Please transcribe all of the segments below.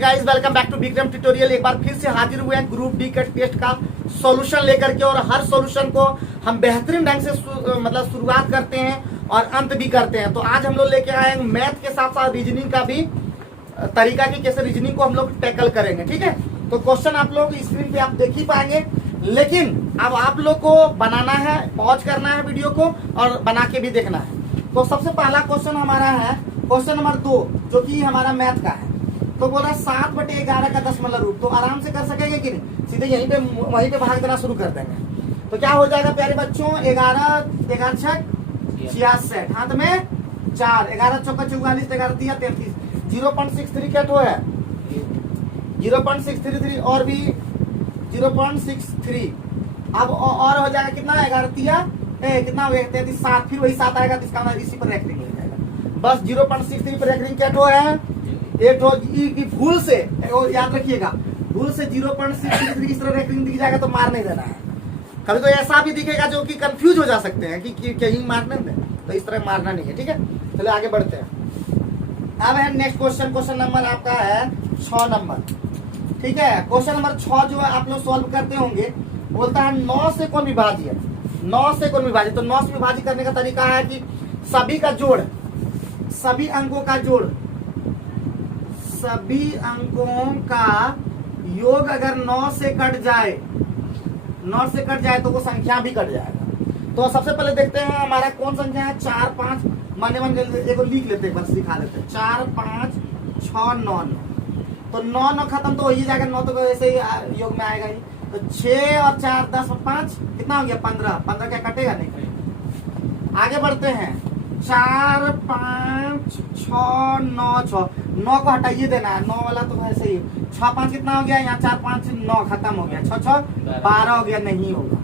Guys welcome back to Vikram tutorial. एक बार फिर से हाजिर हुए हैं ग्रुप डी के टेस्ट का सॉल्यूशन लेकर के, और हर सॉल्यूशन को हम बेहतरीन ढंग से शुरुआत करते हैं और अंत भी करते हैं। तो आज हम लोग लेके आए हैं मैथ के साथ साथ रीजनिंग का भी तरीका की कैसे रीजनिंग को हम लोग टैकल करेंगे। ठीक है, तो क्वेश्चन आप लोग स्क्रीन पे आप देख ही पाएंगे, लेकिन अब आप लोग को बनाना है, पॉज करना है वीडियो को और बना के भी देखना है। तो सबसे पहला क्वेश्चन हमारा है क्वेश्चन नंबर 2, जो कि हमारा मैथ का है। तो बोला 7/11 का दशमलव रूप, तो आराम से कर सकेंगे कि नहीं, सीधे वहीं पे भाग देना शुरू कर देंगे। तो क्या हो जाएगा प्यारे बच्चों, 11 छक 66, हाथ में 4, 11 चौका 44, 11 तिया 33, 0.63 क्या तो है 0.633 और भी 0.63। अब और हो जाएगा कितना, 11 तिया कितना हो गया 33, 7, फिर वही 7 आएगा, तो इसका मतलब इसी पर रेकरिंग हो जाएगा। बस 0.63 पर रेकरिंग क्या तो है एक भूल से, याद रखिएगा, भूल से 0.63 इस तरह रेकरिंग दिख जाएगा तो मार नहीं देना है। कभी तो ऐसा भी दिखेगा जो कि कंफ्यूज हो जा सकते हैं कि कहीं मारने दें, तो इस तरह मारना नहीं है। ठीक है, चलिए आगे बढ़ते हैं। अब है नेक्स्ट क्वेश्चन, क्वेश्चन नंबर आपका है 6 नंबर। ठीक है, क्वेश्चन नंबर 6 जो है आप लोग सॉल्व करते होंगे, बोलता है 9 से कौन विभाज्य, 9 से कौन विभाज्य। तो 9 से विभाजित करने का तरीका है कि सभी का जोड़, सभी अंकों का जोड़, सभी अंकों का योग अगर 9 से कट जाए, 9 से कट जाए तो वो संख्या भी कट जाएगा। तो सबसे पहले देखते हैं हमारा कौन संख्या है, 4 5 मन एक लिख लेते हैं, बस दिखा देते हैं, 4 5 6 9 9। तो 9 9 खत्म तो हो ही जाएगा, 9 तो ऐसे ही योग में आएगा ही। तो 6 और 4 10 और 5 कितना हो गया 15, 15 क्या कटेगा, नहीं कटेगा। आगे बढ़ते हैं, 4 5 6 9 6, 9 को हटाइए देना है, 9 वाला तो ऐसे ही। 6 5 कितना हो गया, यहाँ 4 5 9 खत्म हो गया, 6 6 12 हो गया, नहीं होगा।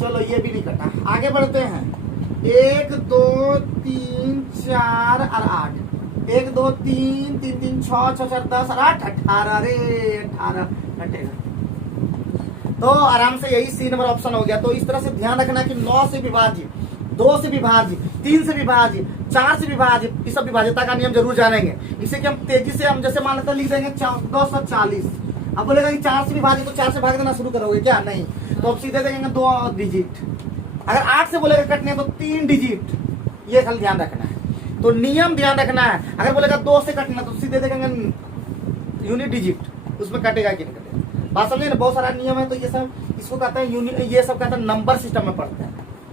चलो ये भी नहीं कटा। आगे बढ़ते हैं, 1 2 3 4 और 8, 1 2 3 3 3 6 6 4 10 और 8 18, अरे 18 कटेगा। तो आराम से यही सी नंबर ऑप्शन हो गया। तो इस तरह से ध्यान रखना कि 9 से विभाज्य, 2 से विभाज्य, 3 से विभाज्य, 4 से विभाज्य, इस सब विभाज्यता का नियम जरूर जानेंगे। इसे कि हम तेजी से हम जैसे मान लेते लिख देंगे 240। अब बोलेगा कि 4 से विभाज्य, तो 4 से भाग देना शुरू करोगे क्या, नहीं, तो अब सीधे देंगे 2 डिजिट। अगर 8 से बोलेगा कटने तो 3 डिजिट, ये खाली ध्यान रखना है। तो नियम ध्यान रखना है। अगर बोलेगा 2 से कटना तो सीधे देखेंगे यूनिट डिजिट, उसमें कटेगा कि नहीं कटेगा। बात समझे ना, बहुत सारा नियम है। तो ये सब इसको कहते हैं यूनिट, ये सब कहते हैं नंबर सिस्टम में पढ़ते हैं।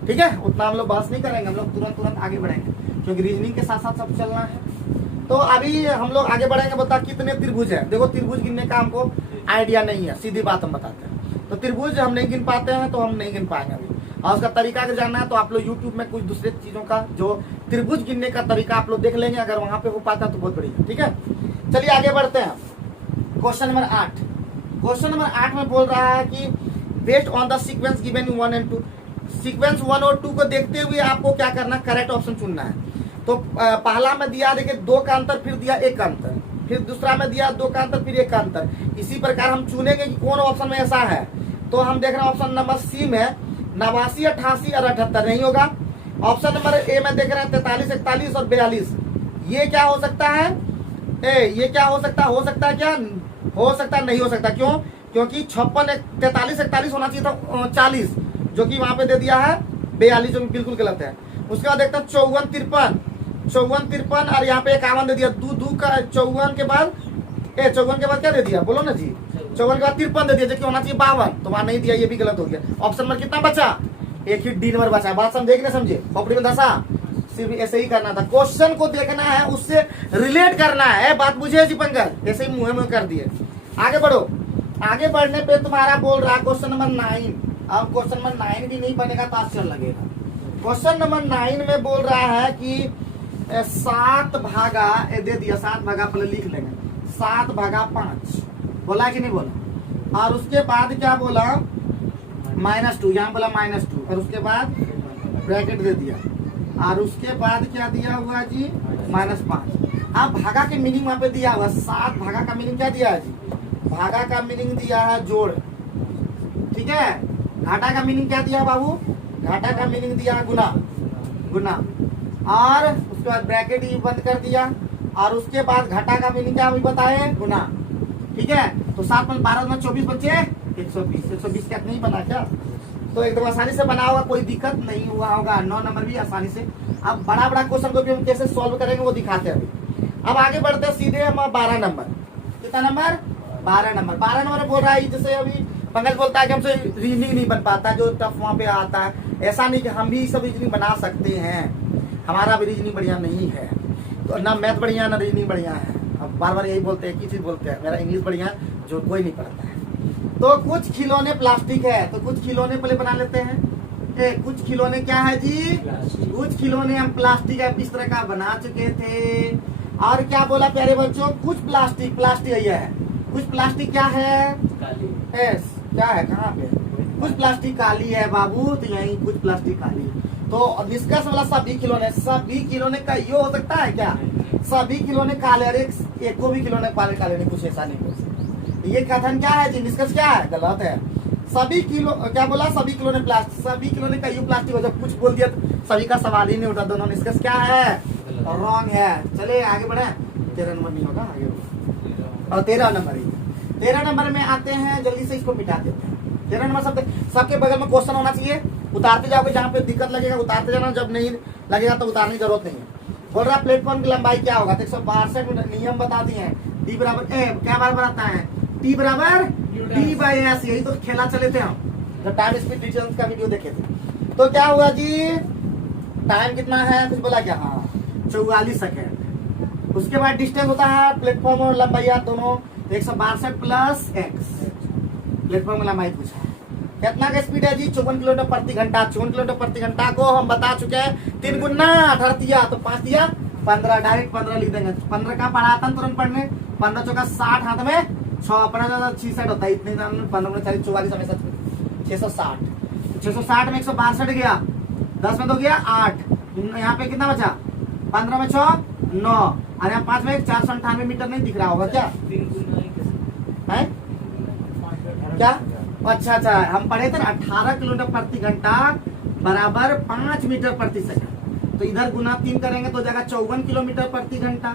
ठीक है, उतना हम लोग बहस नहीं करेंगे, हम लोग तुरंत आगे बढ़ेंगे, क्योंकि रीजनिंग के साथ साथ सब चलना है। तो अभी हम लोग आगे बढ़ेंगे। बता कितने त्रिभुज है, देखो त्रिभुज गिनने का हमको आइडिया नहीं है, सीधी बात हम बताते हैं। तो त्रिभुज हम नहीं गिन पाते हैं, तो हम नहीं गिन पाएंगे अभी। और उसका तरीका अगर जानना है तो आप लोग यूट्यूब में कुछ दूसरे चीजों का जो त्रिभुज गिनने का तरीका आप लोग देख लेंगे, अगर वहां पे हो पाता तो बहुत बढ़िया। ठीक है, चलिए आगे बढ़ते हैं। क्वेश्चन नंबर 8, क्वेश्चन नंबर 8 में बोल रहा है कि based on the sequence given in 1 and 2, sequence 1 और 2 को देखते हुए आपको क्या करना, करेक्ट ऑप्शन चुनना है। तो पहला में दिया देखिए 2 का अंतर, फिर दिया 1 का अंतर, फिर दूसरा में दिया 2 का अंतर, फिर 1 का अंतर। इसी प्रकार हम चुनेंगे कि कौन ऑप्शन में ऐसा है। तो हम देख रहे हैं ऑप्शन नंबर सी में 89 88 और 78 नहीं होगा। ऑप्शन नंबर ए में देख रहे हैं 43 41 और 42। ये क्या हो सकता है, ये क्या हो सकता है, क्या हो सकता है, नहीं हो सकता। क्यों, क्योंकि 56 43 41 होना चाहिए था 40, जो कि वहां पे दे दिया है 42, जो बिल्कुल गलत है। उसके बाद देखता 54 53 और यहाँ पे 51 दे दिया। 2 का 54 के बाद 54 के बाद क्या दे दिया, बोलो ना जी, 54 के बाद 53 दे दिया, जो कि होना चाहिए 52, तो वहां नहीं दिया, ये भी गलत हो गया। ऑप्शन नंबर कितना बचा, एक ही डी नंबर बचा। बात समझे कि नहीं समझे, खोपड़ी में धसा, सिर्फ ऐसे ही करना था। क्वेश्चन को देखना है, उससे रिलेट करना है, बात बुझे जी पंकज, ऐसे ही मुंह में कर दिए। आगे बढ़ो। आगे बढ़ने पे तुम्हारा बोल रहा है क्वेश्चन नंबर 9। अब क्वेश्चन नंबर 9 भी नहीं बनेगा तो आश्चर्य लगेगा। क्वेश्चन नंबर 9 में बोल रहा है कि 7 भागा दे दिया, 7 भागा पहले लिख लेंगे, 7 भागा 5 बोला कि नहीं बोला। और उसके बाद क्या बोला, -2, यहाँ बोला -2, और उसके बाद ब्रैकेट दे दिया, और उसके बाद क्या दिया हुआ जी, -5। अब भागा के मीनिंग वहां पे दिया हुआ, 7 भागा का मीनिंग क्या दिया है जी, भागा का मीनिंग दिया है जोड़। ठीक है, घाटा का मीनिंग क्या दिया बाबू, घाटा का मीनिंग दिया है गुना, और उसके बाद ब्रैकेट ही बंद कर दिया, और उसके बाद घाटा का मीनिंग क्या भी बताए, गुना। ठीक है। तो 7 में 12 में 24 बचे 120, 120 क्या नहीं बना क्या? तो एकदम आसानी से बना होगा, कोई दिक्कत नहीं हुआ होगा। 9 नंबर भी आसानी से। अब बड़ा बड़ा क्वेश्चन को भी हम कैसे सॉल्व करेंगे वो दिखाते हैं अभी। अब आगे बढ़ते हैं सीधे हम 12 नंबर। कितना नंबर? 12 नंबर। 12 नंबर बोल रहा है जैसे अभी पंकज बोलता है कि हमसे रीजनिंग नहीं बन पाता, जो टफ वहाँ पे आता है। ऐसा नहीं कि हम भी सब रीजनिंग बना सकते हैं, हमारा भी रीजनिंग बढ़िया नहीं है। तो ना मैथ बढ़िया ना रीजनिंग बढ़िया है। अब बार बार यही बोलते हैं, एक ही चीज बोलते हैं, मेरा इंग्लिश बढ़िया है, जो कोई नहीं पढ़ता है। तो कुछ खिलौने प्लास्टिक है, तो कुछ खिलौने पहले बना लेते हैं। कुछ खिलौने क्या है जी? कुछ खिलौने हम प्लास्टिक है इस तरह का बना चुके थे। और क्या बोला प्यारे बच्चों? कुछ प्लास्टिक, प्लास्टिक है। कुछ प्लास्टिक क्या है? क्या है? कहाँ पे? कुछ प्लास्टिक काली है बाबू, तो यही कुछ प्लास्टिक काली। तो निष्कर्ष वाला सभी खिलौने का ये हो सकता है क्या? सभी खिलौने काले, और एक को भी खिलौने काले नहीं, कुछ ऐसा नहीं हो सकता। ये कथन क्या है जी? निष्कर्ष क्या है? गलत है। सभी क्या बोला? सभी खिलौने प्लास्टिक, सभी खिलौने का यू प्लास्टिक हो। जब कुछ बोल दिया तो सभी का सवाल ही नहीं उठा। दोनों निष्कर्ष क्या है? रॉन्ग है। चले आगे बढ़े। 13 नंबर नहीं होगा, आगे और 13 नंबर ही। 13 नंबर में आते हैं, जल्दी से इसको मिटा देते हैं। 13 नंबर सबके बगल में क्वेश्चन होना चाहिए। उतारते जाओगे, जहाँ पे दिक्कत लगेगा उतारते जाना, जब नहीं लगेगा तो उतारने की जरूरत नहीं है। बोल रहा प्लेटफॉर्म की लंबाई क्या होगा? 162 नियम बता दिए हैं। टी बराबर क्या बराबर आता है? टी बराबर D/S। यही तो खेला चले थे हम जब टाइम स्पीड डिस्टेंस का वीडियो देखे थे। तो क्या हुआ जी? टाइम कितना है? कुछ बोला क्या? हाँ, 44 सेकेंड। उसके बाद डिस्टेंस होता है प्लेटफॉर्म और लंबाई दोनों, 162 प्लस x। प्लेटफॉर्म में लंबाई पूछा है। कितना का स्पीड है जी? 54 किलोमीटर प्रति घंटा। 54 किलोमीटर प्रति घंटा को हम बता चुके हैं 3 गुना 18 दिया तो 5 दिया 15, डायरेक्ट 15 लिख देंगे। 15 का पढ़ा था तुरंत पढ़ने। 15 चौका 60, हाथ में 6, 66 होता है। इतने 15 40 44 हमेशा 660। 660 में 162 गया, 10 में तो गया 8। यहाँ पे कितना बचा? 15 में 6 9, और यहाँ 5 में 498 मीटर नहीं दिख रहा होगा क्या? है क्या? अच्छा, हम पढ़े थे ना 18 किलोमीटर प्रति घंटा बराबर 5 मीटर प्रति सेकंड। तो इधर गुना 3 करेंगे तो जगह 54 किलोमीटर प्रति घंटा।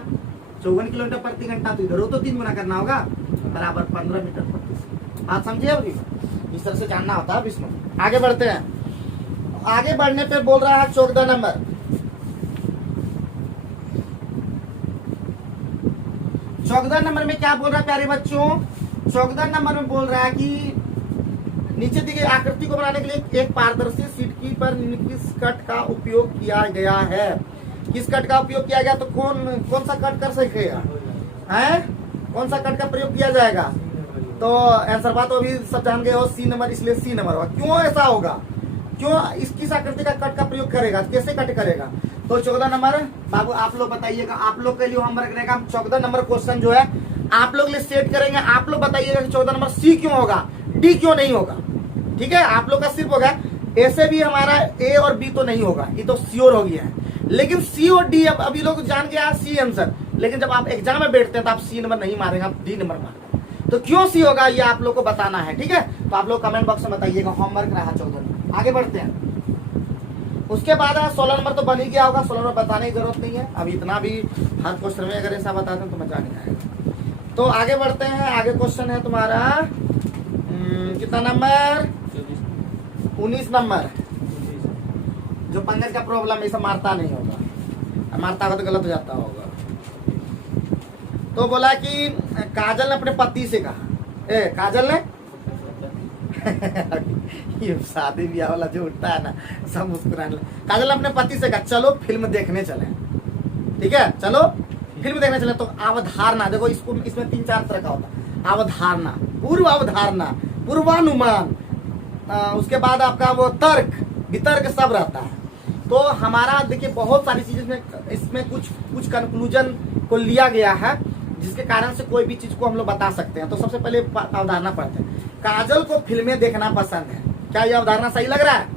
54 किलोमीटर प्रति घंटा, तो इधर हो तो 3 गुना करना होगा, बराबर 15 मीटर प्रति सेकंड। बात समझिए? अभी इस तरह से जानना होता है विष्णु। आगे बढ़ते हैं। आगे बढ़ने पे बोल रहा है 14 नंबर। 14 नंबर में क्या बोल रहा है प्यारे बच्चों? 14 नंबर में बोल रहा है कि नीचे दी गई आकृति को बनाने के लिए एक पारदर्शी सिटकी पर किस कट का उपयोग किया गया है? किस कट का उपयोग किया गया? तो कौन सा कट कर सकेगा? है कौन सा कट का प्रयोग किया जाएगा? तो आंसर बात तो अभी सब जान गए हो, सी नंबर, इसलिए सी नंबर होगा। क्यों ऐसा होगा? क्यों किस आकृति का कट का प्रयोग करेगा? कैसे कट करेगा? तो 14 नंबर बाबू आप लोग बताइएगा। आप लोग के लिए होमवर्क रहेगा। 14 नंबर क्वेश्चन जो है आप लोग सेट करेंगे। आप लोग बताइएगा कि 14 नंबर सी क्यों होगा, डी क्यों नहीं होगा। ठीक है, आप लोग का सिर्फ होगा। ऐसे भी हमारा ए और बी तो नहीं होगा, ये तो श्योर हो गया है। लेकिन सी और डी अभी लोग जान गया सी आंसर, लेकिन जब आप एग्जाम में बैठते हैं तो आप सी नंबर नहीं मारेंगे, आप डी नंबर मारेंगे। तो क्यों सी होगा ये आप लोग को बताना है। ठीक है, तो आप लोग कमेंट बॉक्स में बताइएगा। होमवर्क रहा 14। आगे बढ़ते हैं। उसके बाद 16 नंबर तो बन ही गया होगा, 16 नंबर बताने की जरूरत नहीं है। अब इतना भी हर क्वेश्चन में अगर ऐसा बताते हैं तो मजा नहीं आएगा। तो आगे बढ़ते हैं। आगे क्वेश्चन है तुम्हारा कितना नंबर? 19 नंबर। जो पंकज का प्रॉब्लम है, इसे मारता नहीं होगा, मारता होगा तो गलत हो जाता होगा। तो बोला कि काजल ने अपने पति से कहा, काजल ने ये शादी ब्याह वाला जो उठता है ना, सब मुस्कुराने। काजल ने अपने पति से कहा चलो फिल्म देखने चले। ठीक है, चलो फिल्म देखने चले। तो अवधारणा देखो, इसको इसमें 3-4 तरह का होता है। अवधारणा, पूर्व अवधारणा, पूर्वानुमान, उसके बाद आपका वो तर्क वितर्क सब रहता है। तो हमारा देखिए बहुत सारी चीजें इसमें कुछ कंक्लूजन को लिया गया है, जिसके कारण से कोई भी चीज को हम लोग बता सकते हैं। तो सबसे पहले अवधारणा पढ़ते हैं। काजल को फिल्में देखना पसंद है। क्या ये अवधारणा सही लग रहा है?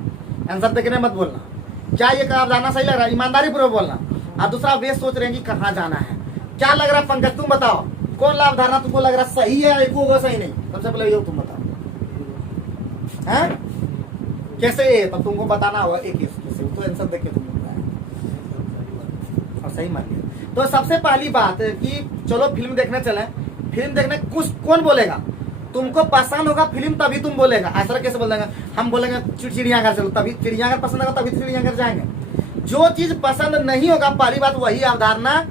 आंसर देखने मत बोलना। क्या ये अवधारणा सही लग रहा है? ईमानदारी पूर्वक बोलना। और दूसरा वे सोच रहे हैं कि कहाँ जाना है। क्या लग रहा है पंकज, तुम बताओ कौन ला अवधारणा तुमको लग रहा है सही है, एक होगा सही नहीं? सबसे पहले ये तुम बताओ है कैसे? तब तुमको बताना होगा एक कैसे, तो आंसर देख के तुम और सही मान लिया। तो सबसे पहली बात है कि चलो फिल्म देखने चले, फिल्म देखने कुछ कौन बोलेगा? तुमको पसंद होगा फिल्म तभी तुम बोलेगा। ऐसा कैसे बोलेंगे? हम बोलेंगे चिड़ियाघर चलो, तभी चिड़ियाघर पसंद होगा तभी चिड़ियाघर जाएंगे। जो चीज पसंद नहीं होगा, पहली बात वही अवधारणा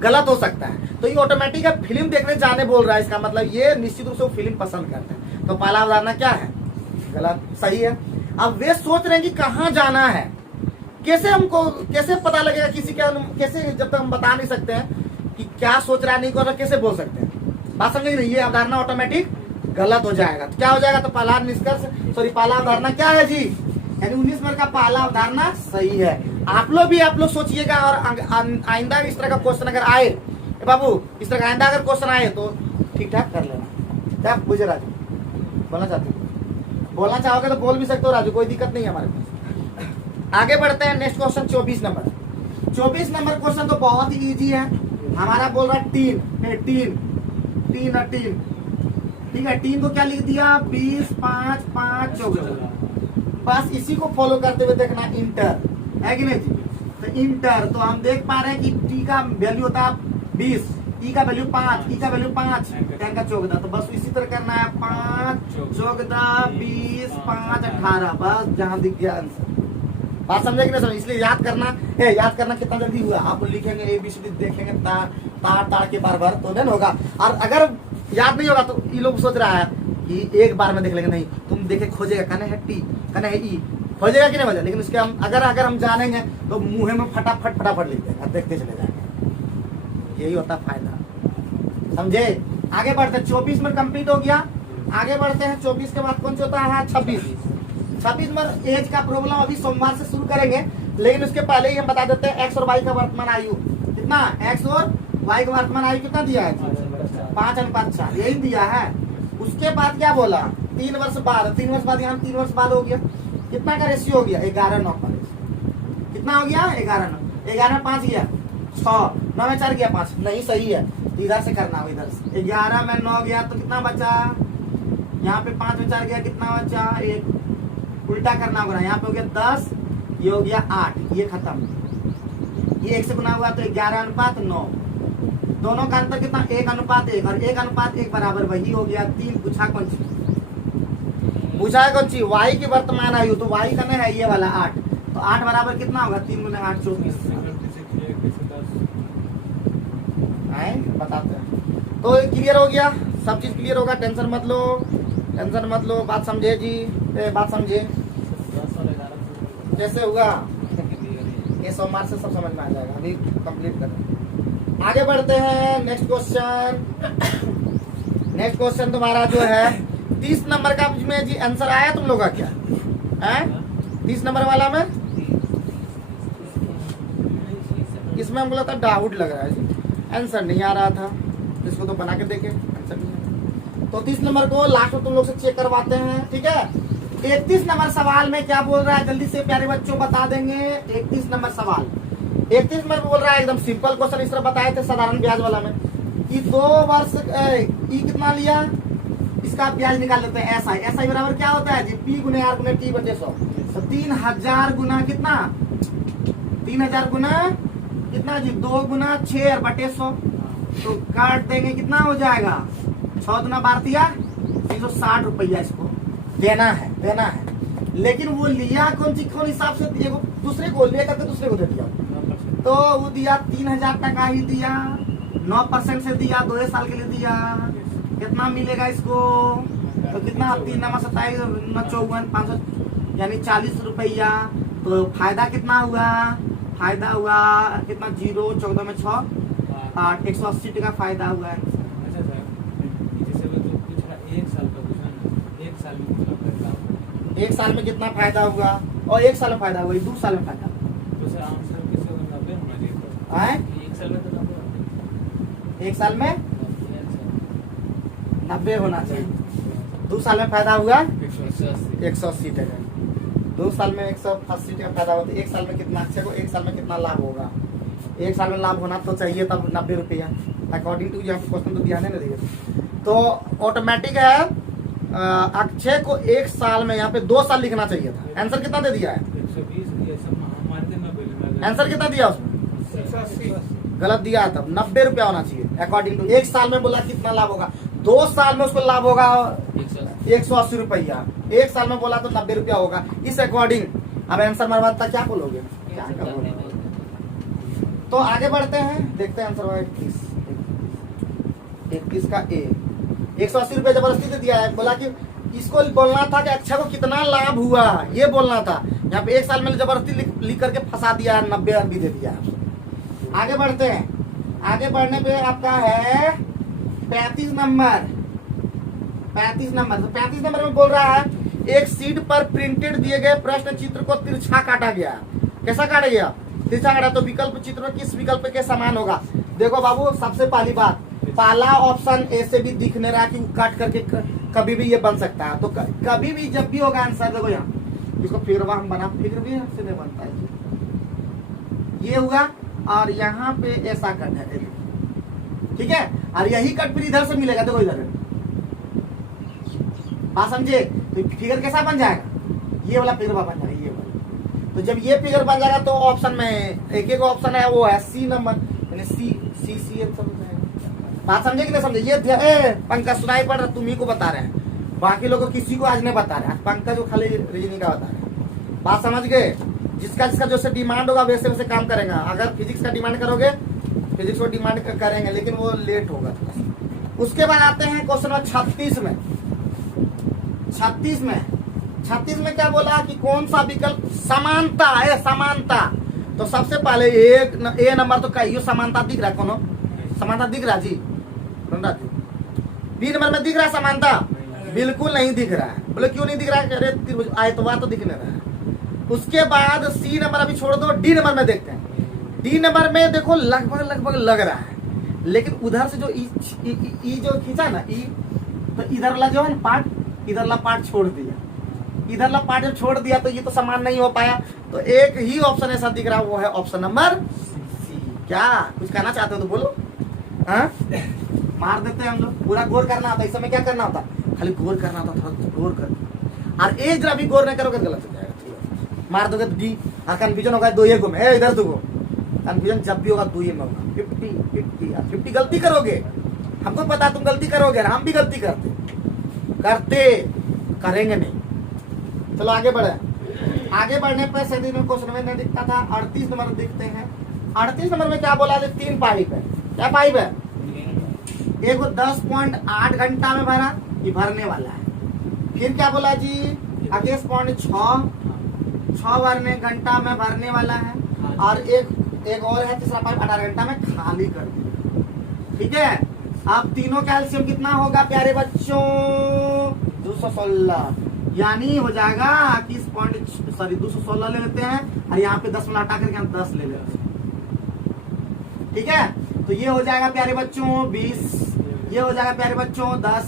गलत हो सकता है। तो ये ऑटोमेटिक है फिल्म देखने जाने बोल रहा है, इसका मतलब ये निश्चित रूप से वो फिल्म पसंद करते हैं। तो पहला अवधारणा क्या है? गलत। सही है। अब वे सोच रहे हैं कि कहाँ जाना है, कैसे हमको कैसे पता लगेगा किसी का? कैसे, जब तक हम बता नहीं सकते हैं कि क्या सोच रहा है नहीं कर रहा, कैसे बोल सकते हैं? बात समझे नहीं? ये अवधारणा ऑटोमेटिक गलत हो जाएगा। तो क्या हो जाएगा? तो पहला निष्कर्ष, पहला अवधारणा क्या है जी? यानी 19 नंबर का पहला अवधारणा सही है। आप लोग सोचिएगा, और आइंदा इस तरह का क्वेश्चन अगर आए, बाबू इस तरह का आइंदा अगर क्वेश्चन आए तो ठीक ठाक कर लेना। क्या बुझे राजू? बोलना चाहते हो? बोलना चाहोगे तो बोल भी सकते हो राजू, कोई दिक्कत नहीं है हमारे पास। आगे बढ़ते हैं। Next question 24 number. 24 number question तो बहुत ही इजी है। हमारा बोल रहा है टीन। ठीक है, टीन को क्या लिख दिया? 20, 5, 5, 14। बस इसी को फॉलो करते हुए देखना इंटर, है कि नहीं जी? तो इंटर, तो हम देख पा रहे हैं कि टी का वैल्यू होता है 20, ई का वैल्यू 5, ई का वैल्यू 5, 10 का 14। तो बस इसी तरह करना है। 5, 14, 20, 5, 18। बस जहां दिख गया आंसर। बात समझे कि नहीं समझे? इसलिए याद करना कितना जल्दी हुआ। आप लिखेंगे ABCD, देखेंगे तार के बार तो नहीं होगा। और अगर याद नहीं होगा तो ये लोग सोच रहा है कि एक बार में देख लेंगे, नहीं, तुम देखे खोजेगा, कने है टी, कने है ई, खोजेगा कि नहीं खोजेगा। लेकिन उसके हम अगर हम जानेंगे तो मुंह में फटाफट लिख देंगे, देखते चले जाएंगे। यही होता फायदा, समझे? आगे बढ़ते हैं। 24 में कंप्लीट हो गया। आगे बढ़ते हैं। 24 के बाद कौन सा होता है? 26 में एज का प्रॉब्लम अभी सोमवार से शुरू करेंगे, लेकिन उसके पहले ही हम बता देते हैं एक्स और वाई का वर्तमान आयु कितना? एक्स और वाई का वर्तमान आयु कितना दिया है? 5:4 यही दिया है। उसके बाद क्या बोला? 3 वर्ष बाद। 3 वर्ष बाद, यहाँ 3 वर्ष बाद हो गया। कितना का रेशियो हो गया? 11:9 का रेशियो। कितना हो गया? 11:9। 11 में 5 गया 6, 9 में 4 गया 5। नहीं, सही है। इधर से करना हो, इधर से। 11 में 9 गया तो कितना बचा? यहाँ पे 5 में 4 गया, कितना बचा? 1। उल्टा करना होगा। यहाँ पे हो गया 10, ये हो गया 8, ये खत्म। ये 1 से गुना हुआ तो 11:9। दोनों का अंतर कितना? 1:1, और 1:1 बराबर वही हो गया 3। पूछा कौन सी? पूछा है कौन सी? वाई की वर्तमान आयु। तो वाई का नहीं है ये वाला 8। तो 8 बराबर कितना होगा? 3 × 8 = 24। बताते हैं। तो क्लियर हो गया, सब चीज क्लियर होगा। टेंशन मत लो। बात समझे जी? बात समझे कैसे हुआ? ये सोमवार से सब समझ में आ जाएगा। अभी कंप्लीट करें। आगे बढ़ते हैं। नेक्स्ट क्वेश्चन तुम्हारा जो है 30 नंबर का में जी आंसर आया तुम लोग का क्या है? 30 नंबर वाला में इसमें हमको लगता है डाउट लग रहा है जी, आंसर नहीं आ रहा था। इसको तो बना के देखे, आंसर नहीं है। तो 30 नंबर को लास्ट में तुम लोग से चेक करवाते हैं, ठीक है? 31 नंबर सवाल में क्या बोल रहा है जल्दी से प्यारे बच्चों बता देंगे। 31 नंबर सवाल 31 नंबर बोल रहा है, एकदम सिंपल क्वेश्चन इस तरह बताए थे साधारण ब्याज वाला में कि 2 वर्ष ई कितना लिया, इसका ब्याज निकाल लेते हैं। SI बराबर क्या होता है जी? P × R × T/100। तो 3000 गुना कितना? 3000 गुना कितना जी? 2 × 6/100। तो काट देंगे, कितना हो जाएगा? 6 × 12 360 रुपया इसको देना है। लेकिन वो लिया कौन हिसाब से? दूसरे को ले करके दूसरे को दे दिया। तो वो दिया 3000 टका ही दिया, 9% से दिया, 2 साल के लिए दिया। कितना मिलेगा इसको? तो कितना? 3 × 27 × 54 500, यानी 40 रुपया। तो फायदा कितना हुआ? फायदा हुआ कितना? 0, 14 में 6, 8, 180 टका फायदा हुआ है। एक साल में कितना फायदा हुआ? और 1 साल में फायदा हुआ, 2 साल में फायदा। एक साल में 90 होना चाहिए। 2 साल में फायदा हुआ 180 टका। 2 साल में 180 टका फायदा होता है। 1 साल में कितना? अच्छा को 1 साल में कितना लाभ होगा? 1 साल में लाभ होना तो चाहिए तब 90 रुपया अकॉर्डिंग टू यहाँ पे क्वेश्चन तो ध्यान नहीं दिए। तो ऑटोमेटिक है अक्षय को 1 साल में यहाँ पे 2 साल लिखना चाहिए था। आंसर कितना दे दिया है? आंसर कितना दिया उसमें? गलत दिया, तब 90 रुपया होना चाहिए। अकॉर्डिंग टू 1 साल में बोला कितना लाभ होगा, 2 साल में उसको लाभ होगा 180 रुपया, 1 साल में बोला तो 90 रुपया होगा। इस अकॉर्डिंग अब आंसर मरवाता क्या बोलोगे, क्या बोलोगे? तो आगे बढ़ते हैं, देखते हैं आंसर 31 का ए। 180 रुपये जबरदस्ती दे दिया है, बोला कि इसको बोलना था कि अक्षय को कितना लाभ हुआ, ये बोलना था। यहाँ पे 1 साल में जबरदस्ती लिख करके फंसा दिया, 90 भी दे दिया। आगे बढ़ते हैं, आगे बढ़ने पे आपका है 35 नंबर। 35 नंबर, तो 35 नंबर में बोल रहा है एक सीट पर प्रिंटेड दिए गए प्रश्न चित्र को तिरछा काटा गया। कैसा काटा गया? तिरछा काटा। तो विकल्प चित्र किस विकल्प के समान होगा? देखो बाबू, सबसे पहली बात, पहला ऑप्शन ए से भी दिख नहीं रहा कि काट करके कभी भी ये बन सकता है। तो कभी भी जब भी होगा आंसर, देखो यहाँ इसको फिर हम बना, फिर भी हमसे नहीं बनता है, ये होगा और यहाँ पे ऐसा कट है, ठीक है। और यही कट फिर इधर से मिलेगा, देखो इधर, बात समझे? तो फिगर कैसा बन जाएगा? ये वाला फिगर बन जाएगा, ये वाला। तो जब ये फिगर बन जाएगा तो ऑप्शन में एक ऑप्शन है, वो है सी नंबर, यानी सी बात समझे कि नहीं समझे? ये पंकज सुनाई पड़ रहा, तुम ही को बता रहे हैं, बाकी लोगों किसी को आज नहीं बता रहे हैं। पंकज को खाली रीजनिंग का बता रहे हैं। बात समझ गए? जिसका जिसका जो से डिमांड होगा वैसे वैसे काम करेगा। अगर फिजिक्स का डिमांड करोगे, फिजिक्स को डिमांड करेंगे, लेकिन वो लेट होगा। उसके बाद आते हैं क्वेश्चन नंबर 36 में। 36 में क्या बोला कि कौन सा विकल्प समानता है? समानता। तो सबसे पहले ए नंबर तो कहियो समानता दिख रहा है, कौन समानता दिख रहा जी? बी नंबर में दिख रहा है समानता? बिल्कुल नहीं दिख रहा है। बोले क्यों नहीं दिख रहा है? अरे आयतवार तो दिख नहीं रहा है। उसके बाद सी नंबर अभी छोड़ दो, डी नंबर में देखते हैं। डी नंबर में देखो लगभग लग रहा है, लेकिन उधर से जो ई जो खींचा ना, ई तो इधर वाला जो है पार्ट, इधर वाला पार्ट छोड़ दिया। इधर वाला पार्ट जब छोड़ दिया तो ये तो समान नहीं हो पाया। तो एक ही ऑप्शन ऐसा दिख रहा है, वो है ऑप्शन नंबर सी। क्या कुछ कहना चाहते हो तो बोलो। हाँ, मार देते हैं हम लोग। पूरा गौर करना होता है, इस समय क्या करना होता? खाली गौर करना होता, थोड़ा गौर कर। और एक जरा भी गौर नहीं करोगे तो गलत हो जाएगा। मार दोगे तो डी, और कंफ्यूजन होगा 2 को में, इधर 2 को। कंफ्यूजन जब भी होगा 2 में होगा। 50 गलती करोगे, हमको पता तुम गलती करोगे, हम भी गलती करेंगे नहीं। चलो आगे बढ़े। आगे बढ़ने पर सदी में क्वेश्चन में नहीं दिखता था, 38 नंबर दिखते हैं। 38 नंबर में क्या बोला? 3 पाइप है। क्या पाइप है? एक 10.8 घंटा में भरा, ये भरने वाला है। फिर क्या बोला जी? 6 भरने घंटा में भरने वाला है। और एक और है, तीसरा पाइप 18 घंटा में खाली कर दिया। ठीक है। अब तीनों कैल्शियम कितना होगा प्यारे बच्चों? 216, यानी हो जाएगा 216 ले लेते हैं, और यहाँ पे 10 में हटा करके हम 10 ले लेते हैं। ठीक है। तो ये हो जाएगा प्यारे बच्चों 20, ये हो जाएगा प्यारे बच्चों 10,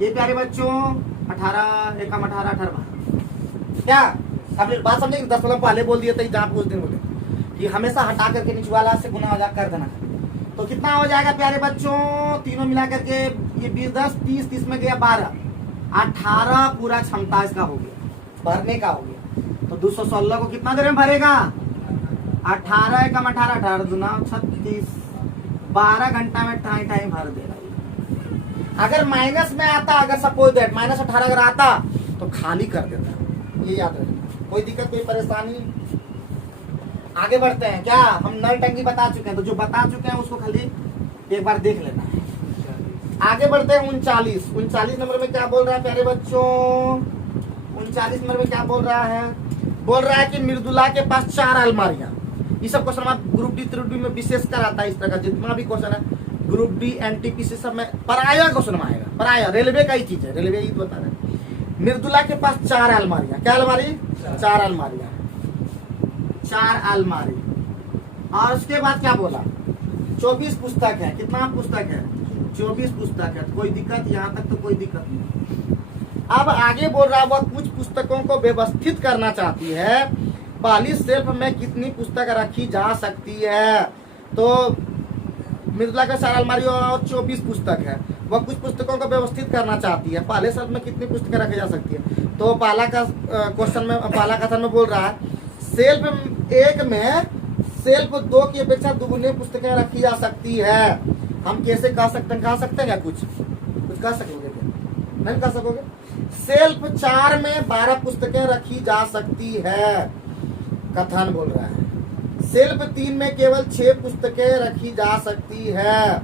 ये प्यारे बच्चों 18, 1 18, 18। क्या बात समझे? 10 मतलब पहले बोल दिए थे, जहाँ कुछ दिन बोले कि हमेशा हटा करके नीचे वाला से गुना हो जा कर देना। तो कितना हो जाएगा प्यारे बच्चों? तीनों मिला करके ये 20, 10, 30 में गया 12, 18 पूरा क्षमता इसका हो गया, भरने का हो गया। तो 216 को कितना देर में भरेगा? 18, 1 18, 18 दूना 36, 12 घंटा में टाइम भर देगा। अगर माइनस में आता, अगर सपोज दैट -18 अगर आता तो खाली कर देता। ये याद रखना, कोई दिक्कत कोई परेशानी। आगे बढ़ते हैं। क्या हम नल टंकी बता चुके हैं? तो जो बता चुके हैं उसको खाली एक बार देख लेना है। आगे बढ़ते हैं 39 नंबर में क्या बोल रहा है प्यारे बच्चों? 39 नंबर में क्या बोल रहा है? बोल रहा है कि मृदुला के पास 4 अलमारियां। ये सब क्वेश्चन ग्रुप डी त्रुप डी में विशेष कर आता है। इस तरह का जितना भी क्वेश्चन है ग्रुप डी एनटीपीसी सब में पराया क्वेश्चन में आएगा। पराया रेलवे का ही चीज है, रेलवे ही तो बता रहे हैं। मृदुला के पास 4 अलमारियां। क्या अलमारी? 4 अलमारियां, 4 अलमारी। और उसके बाद क्या बोला? 24 पुस्तक है। कितना पुस्तक है? 24 पुस्तक है। कोई दिक्कत? यहाँ तक तो कोई दिक्कत नहीं। अब आगे बोल रहा है वह कुछ पुस्तकों को व्यवस्थित करना चाहती है। पहली शेल्फ में कितनी पुस्तक रखी जा सकती है? तो मृदुला का 4 अलमारी और 24 पुस्तक है। वह कुछ पुस्तकों को व्यवस्थित करना चाहती है। पहले शेल्फ में कितनी पुस्तकें रखी जा सकती है? तो पहला का क्वेश्चन में, पहला कथन में बोल रहा है शेल्फ 1 में शेल्फ 2 की अपेक्षा दुगुनी पुस्तकें रखी जा सकती है। हम कैसे कह सकते हैं क्या कुछ कह सकोगे क्या? नहीं कह सकोगे। सेल्फ 4 में 12 पुस्तकें रखी जा सकती है, कथन बोल रहा है। सेल्फ 3 में केवल 6 पुस्तकें रखी जा सकती है।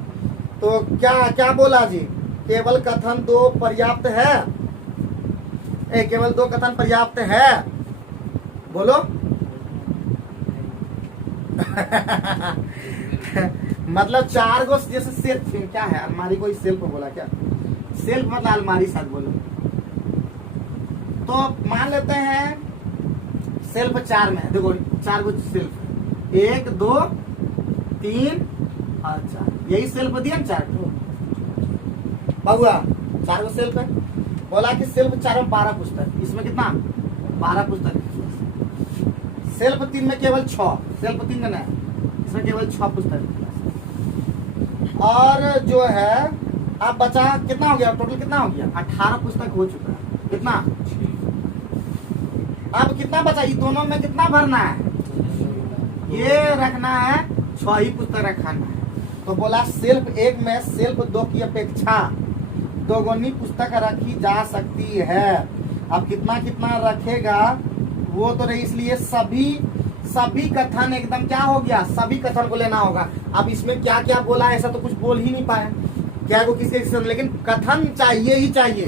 तो क्या बोला जी? केवल कथन 2 पर्याप्त है। केवल 2 कथन पर्याप्त है, बोलो। मतलब 4 गो जैसे सेल्फ क्या है, अलमारी को सेल्फ बोला क्या? सेल्फ मतलब अलमारी शायद बोलो। तो मान लेते हैं सेल्फ 4 में, देखो 4 गो सेल्फ, 1 2 3 और 4, यही सेल्फ दिया ना 4 को बउआ, 4 गो सेल्फ है। बोला कि सेल्फ 4 में 12 पुस्तक, इसमें कितना 12 पुस्तक। सेल्फ 3 में केवल 6, सेल्फ 3 में नहीं, इसमें केवल 6 पुस्तक। और जो है अब बचा कितना हो गया, टोटल कितना हो गया? 18 पुस्तक हो चुका है। कितना? अब कितना बचा? ये दोनों में कितना भरना है? ये रखना है 6 ही पुस्तक रखना है। तो बोला सेल्फ 1 में सेल्फ 2 की अपेक्षा 2 गुनी पुस्तक रखी जा सकती है। अब कितना रखेगा वो तो नहीं, इसलिए सभी कथन एकदम क्या हो गया, सभी कथन को लेना होगा। अब इसमें क्या क्या बोला ऐसा तो कुछ बोल ही नहीं पाए क्या को किसके, लेकिन कथन चाहिए ही चाहिए।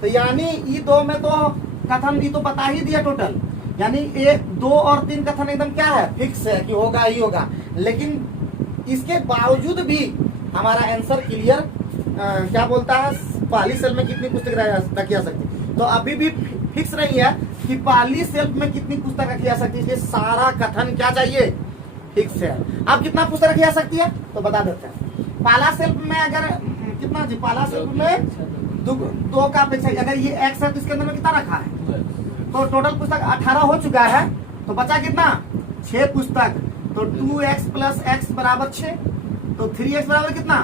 तो यानी ये 2 में तो कथन भी तो बता ही दिया टोटल, यानी 1 2 और 3 कथन एकदम क्या है, फिक्स है कि होगा ही होगा। लेकिन इसके बावजूद भी हमारा आंसर क्लियर क्या बोलता है, पहली सेल में कितनी पुस्तक रखी जा सकती। तो अभी भी फिक्स नहीं है कि पहली सेल्फ में कितनी पुस्तक रखी जा सकती है, इसलिए सारा कथन क्या चाहिए, फिक्स है। अब कितना पुस्तक रखी जा सकती है तो बता देते हैं। पहला सेल्फ में अगर कितना जी, पहला सेल्फ में 2 का अपेक्षा, अगर ये x है तो इसके अंदर में कितना रखा है, तो टोटल पुस्तक 18 हो चुका है। तो बचा कितना, 6 पुस्तक। तो 2x + x = 6, तो 3x बराबर कितना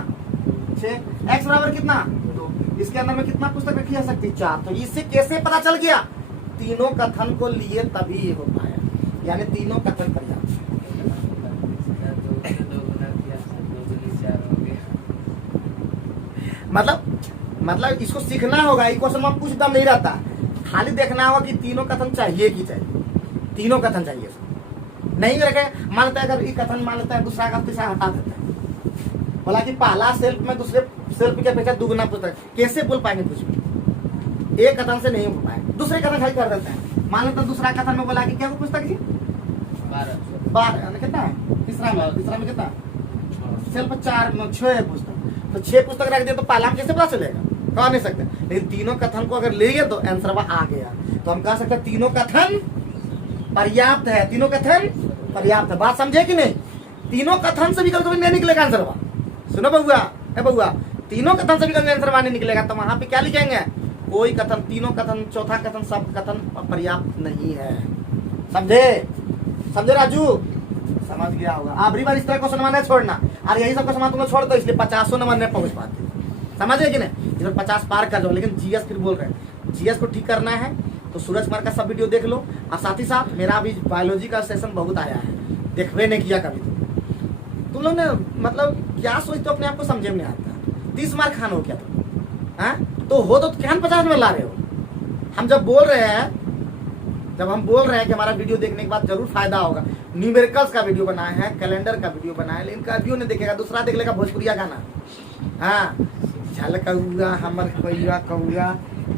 6, x बराबर कितना 2। इसके अंदर में कितना पुस्तक रखी जा सकती है, 4। तो इससे कैसे पता चल गया, तीनों कथन को लिए तभी ये हो पाया, यानी तीनों कथन पर्याप्त। मतलब इसको सीखना होगा, ये क्वेश्चन में कुछ दम नहीं रहता, खाली देखना होगा कि तीनों कथन चाहिए कि चाहिए, तीनों कथन चाहिए। नहीं रखे मान लेता है, अगर ये कथन मान लेता है दूसरा का तीसरा हटा देता है। बोला कि पहला सेल्फ में दूसरे सेल्फ की अपेक्षा 2 गुना पुस्तक, कैसे बोल पाएंगे कुछ भी, एक कथन से नहीं बोल पाए, दूसरे कथन खाली कर देते हैं। मान लेता दूसरा कथन में बोला कि क्या पुस्तक जी 12 कितना है, तीसरा में कितना सेल्फ 4 में 6 पुस्तक। तो 6 पुस्तक रख दिया तो पहला में कैसे पता चलेगा, कह नहीं सकते। लेकिन तीनों कथन को अगर ले गए तो आंसर आ गया। तो हम कह सकते हैं तीनों कथन पर्याप्त है, तीनों कथन पर्याप्त है। बात समझे कि नहीं, तीनों कथन से भी कभी नहीं निकलेगा आंसर। सुनो बउआ, तीनों कथन से भी कभी आंसर नहीं निकलेगा। तो वहां पे क्या लिखेंगे, कोई कथन, तीनों कथन, चौथा कथन, सब कथन पर्याप्त नहीं है। समझे राजू, समझ गया होगा। अगली बार इस तरह क्वेश्चन माने छोड़ना, और यही सब क्वेश्चन तुमने छोड़ दो, इसलिए 50 नंबर नहीं पहुंच पाते। समझे कि नहीं, इधर 50 पार कर लो। लेकिन जीएस फिर बोल रहे हैं, जीएस को ठीक करना है तो सूरज कुमार का सब वीडियो देख लो। और साथ ही साथ मेरा अभी बायोलॉजी का सेशन बहुत आया है, देखवे नहीं किया कभी। तुम लोग ने मतलब क्या सोचते हो, अपने आप को समझे में नहीं आता। 30 मार्क खान हो क्या तुम, तो हो तो क्या 50 में ला रहे हो। हम जब बोल रहे हैं कि हमारा वीडियो देखने के बाद जरूर फायदा होगा। न्यूमेरिकल्स का वीडियो बनाए हैं, कैलेंडर का वीडियो बनाया है, लेकिन कभी नहीं देखेगा, दूसरा देख लेगा भोजपुरिया गाना। झल कहूँगा हमर कौआ कहूँगा,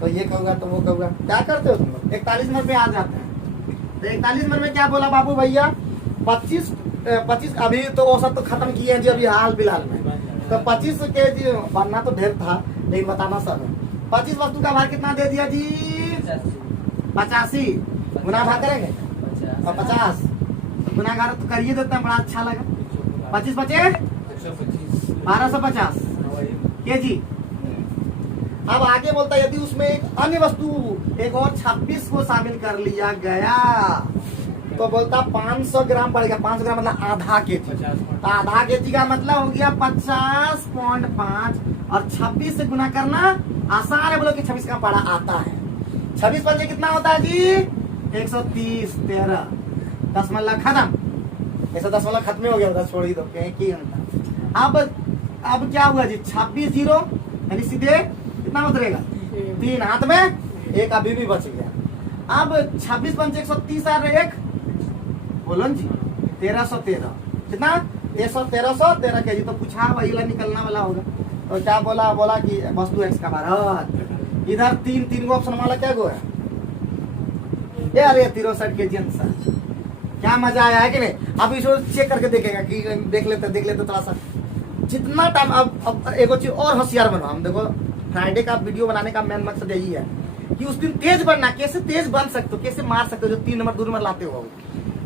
तो ये कहूँगा तो वो कहूँगा। क्या करते हो तुम लोग, 41 नंबर पे आ जाते हैं। तो 41 नंबर में क्या बोला बाबू भैया, 25 अभी तो औसत तो खत्म किए हैं जी अभी हाल फिलहाल में। तो 25 के जी बनना तो ढेर था, लेकिन बताना सब है। 25 वस्तु का भार कितना दे दिया जी, 85 गुना भाग करेंगे और 50 गुनागार तो करिए देते हैं, बड़ा अच्छा लगा। 25 बचे 1250 के जी। अब आगे बोलता है यदि उसमें एक अन्य वस्तु एक और 26 को शामिल कर लिया गया तो बोलता 500 ग्राम बढ़ेगा। 500 ग्राम मतलब आधा केजी। आधा केजी का मतलब हो गया 50.5 और 26 से गुना करना आसान है। बोलो कि 26 का पढ़ा आता है। 26 बजे कितना होता है जी, 130 13 दशमलव खत्म। ऐसा दशमलव खत्म हो गया, छोड़ ही दो। अब अब क्या हुआ जी 26 जीरो यानी सीधे कितना उतरेगा 3 हाथ में एक अभी भी बच गया। अब 26 पंच 130 और एक बोलो जी 1313 कितना 1313 के जी तो पूछा वही वाला निकलना वाला होगा। तो क्या बोला बोला कि वस्तु एक्स का भारत इधर तीन गो ऑप्शन वाला क्या गो है ये अरे 63 के जी आंसर। क्या मजा आया है कि नहीं। अब इसको चेक करके देखेगा कि देख लेते थोड़ा सा जितना टाइम। अब एक चीज और होशियार बनो हम देखो फ्राइडे का वीडियो बनाने का मेन मकसद यही है कि उस दिन तेज बनना। कैसे तेज बन सकते हो, कैसे मार सकते हो, जो 3 नंबर 2 नंबर लाते हो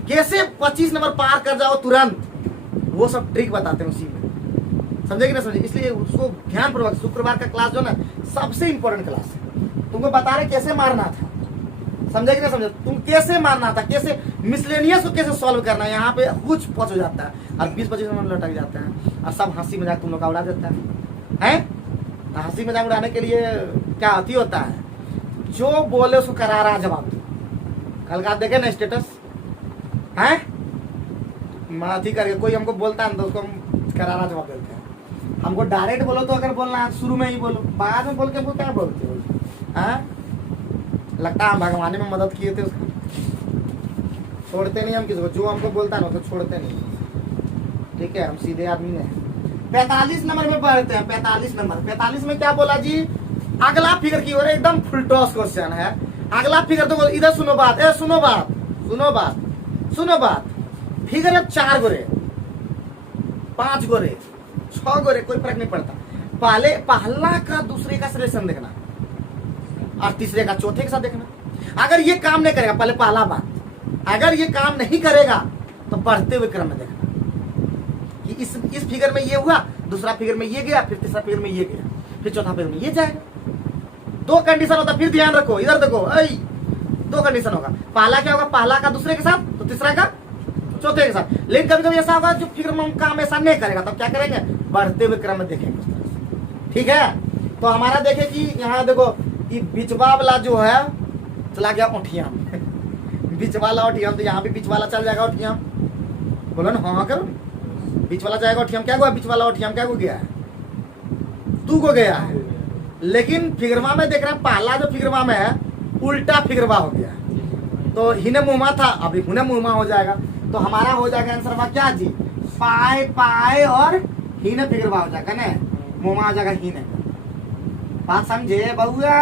कैसे 25 नंबर पार कर जाओ तुरंत, वो सब ट्रिक बताते हैं उसी में। समझे कि ना समझे। इसलिए उसको ध्यान पूर्वक शुक्रवार का क्लास जो ना सबसे इंपॉर्टेंट क्लास है। तुमको बता रहे कैसे मारना था, समझे कि ना समझे। तुम कैसे मारना था, कैसे मिसलेनियस को कैसे सॉल्व करना है, यहाँ पे कुछ पहुंच हो जाता है और 20-25 नंबर लटक जाता है और सब हंसी मजाक तुम लोग का उड़ा देता है। हंसी मजाक उड़ाने के लिए क्या अति होता है, जो बोले उसको करारा जवाब दो। कल का आप देखे ना स्टेटस है अथी करके कोई हमको बोलता है तो उसको हम करारा जवाब देते हैं। हमको डायरेक्ट बोलो तो अगर बोलना है शुरू में ही बोलो, बाद में बोल के हमको क्या बोलते हो। लगता है हम भगवान में मदद किए थे उसको, छोड़ते नहीं हम किसी को, जो हमको बोलता है ना उसको छोड़ते नहीं। ठीक है हम सीधे आदमी हैं। 45 नंबर में पढ़ते हैं। 45 में क्या बोला जी, अगला फिगर की ओर एकदम फुल टॉस क्वेश्चन है। अगला फिगर तो इधर सुनो बात, सुनो बात। फिगर है 4 गोरे 5 गोरे 6 गोरे कोई फर्क नहीं पड़ता। पहला का दूसरे का रिलेशन देखना और तीसरे का चौथे के साथ देखना। अगर ये काम नहीं करेगा, पहले पहला बात, अगर ये काम नहीं करेगा तो बढ़ते हुए क्रम में देखना कि इस फिगर में ये हुआ, दूसरा फिगर में ये गया, फिर तीसरा फिगर में ये गया, फिर चौथा फिगर में ये जाएगा। 2 कंडीशन होता, फिर ध्यान रखो, इधर देखो 2 कंडीशन होगा। पहला क्या होगा, पहला का दूसरे के साथ तो तीसरा का चौथे के साथ। लेकिन कभी कभी ऐसा होगा जो फिगर में काम ऐसा नहीं करेगा, तो क्या करेंगे, बढ़ते हुए क्रम में देखेंगे। ठीक है, तो हमारा देखे कि यहाँ देखो ये बीचवा वाला जो है चला गया ओठिया बीच वाला ओठिया, तो यहाँ भी बीच वाला चल जाएगा ओठिया। बोलो ना हाँ करो, बीच वाला जाएगा ओठिया। क्या हुआ, बीच वाला ओठिया क्या हो गया है, 2 को गया है। लेकिन फिगरवा में देख रहे हैं, पहला जो फिगरवा में है उल्टा फिगरवा हो गया, तो हिने मुहमा था, अभी हुने मुहमा हो जाएगा। तो हमारा हो जाएगा आंसर क्या जी, पाए और हिने फिगरवा हो जाएगा ना, मुहमा हो जाएगा हिने। बात समझे बउआ।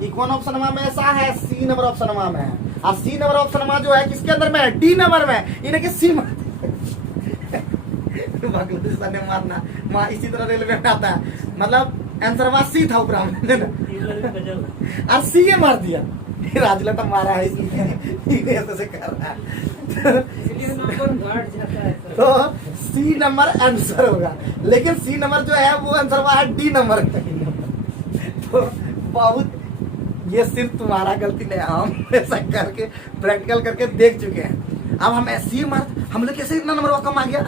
ये कौन ऑप्शन में ऐसा है, सी नंबर ऑप्शन में है। और सी नंबर ऑप्शन में जो है किसके अंदर में है, डी नंबर में। इन्हें कि सी ने मारना माँ इसी तरह रेलवे में आता है, मतलब आंसर वहां सी था ऊपर और सी ये मार दिया, राजला तो मारा है ऐसे कर रहा है तो सी नंबर आंसर होगा। लेकिन सी नंबर जो है वो आंसर वहां है डी नंबर। तो बहुत ये सिर्फ तुम्हारा गलती नहीं, हम ऐसा करके प्रैक्टिकल करके देख चुके हैं। अब हम ऐसे ही मार, हम लोग कैसे इतना नंबर कम आ गया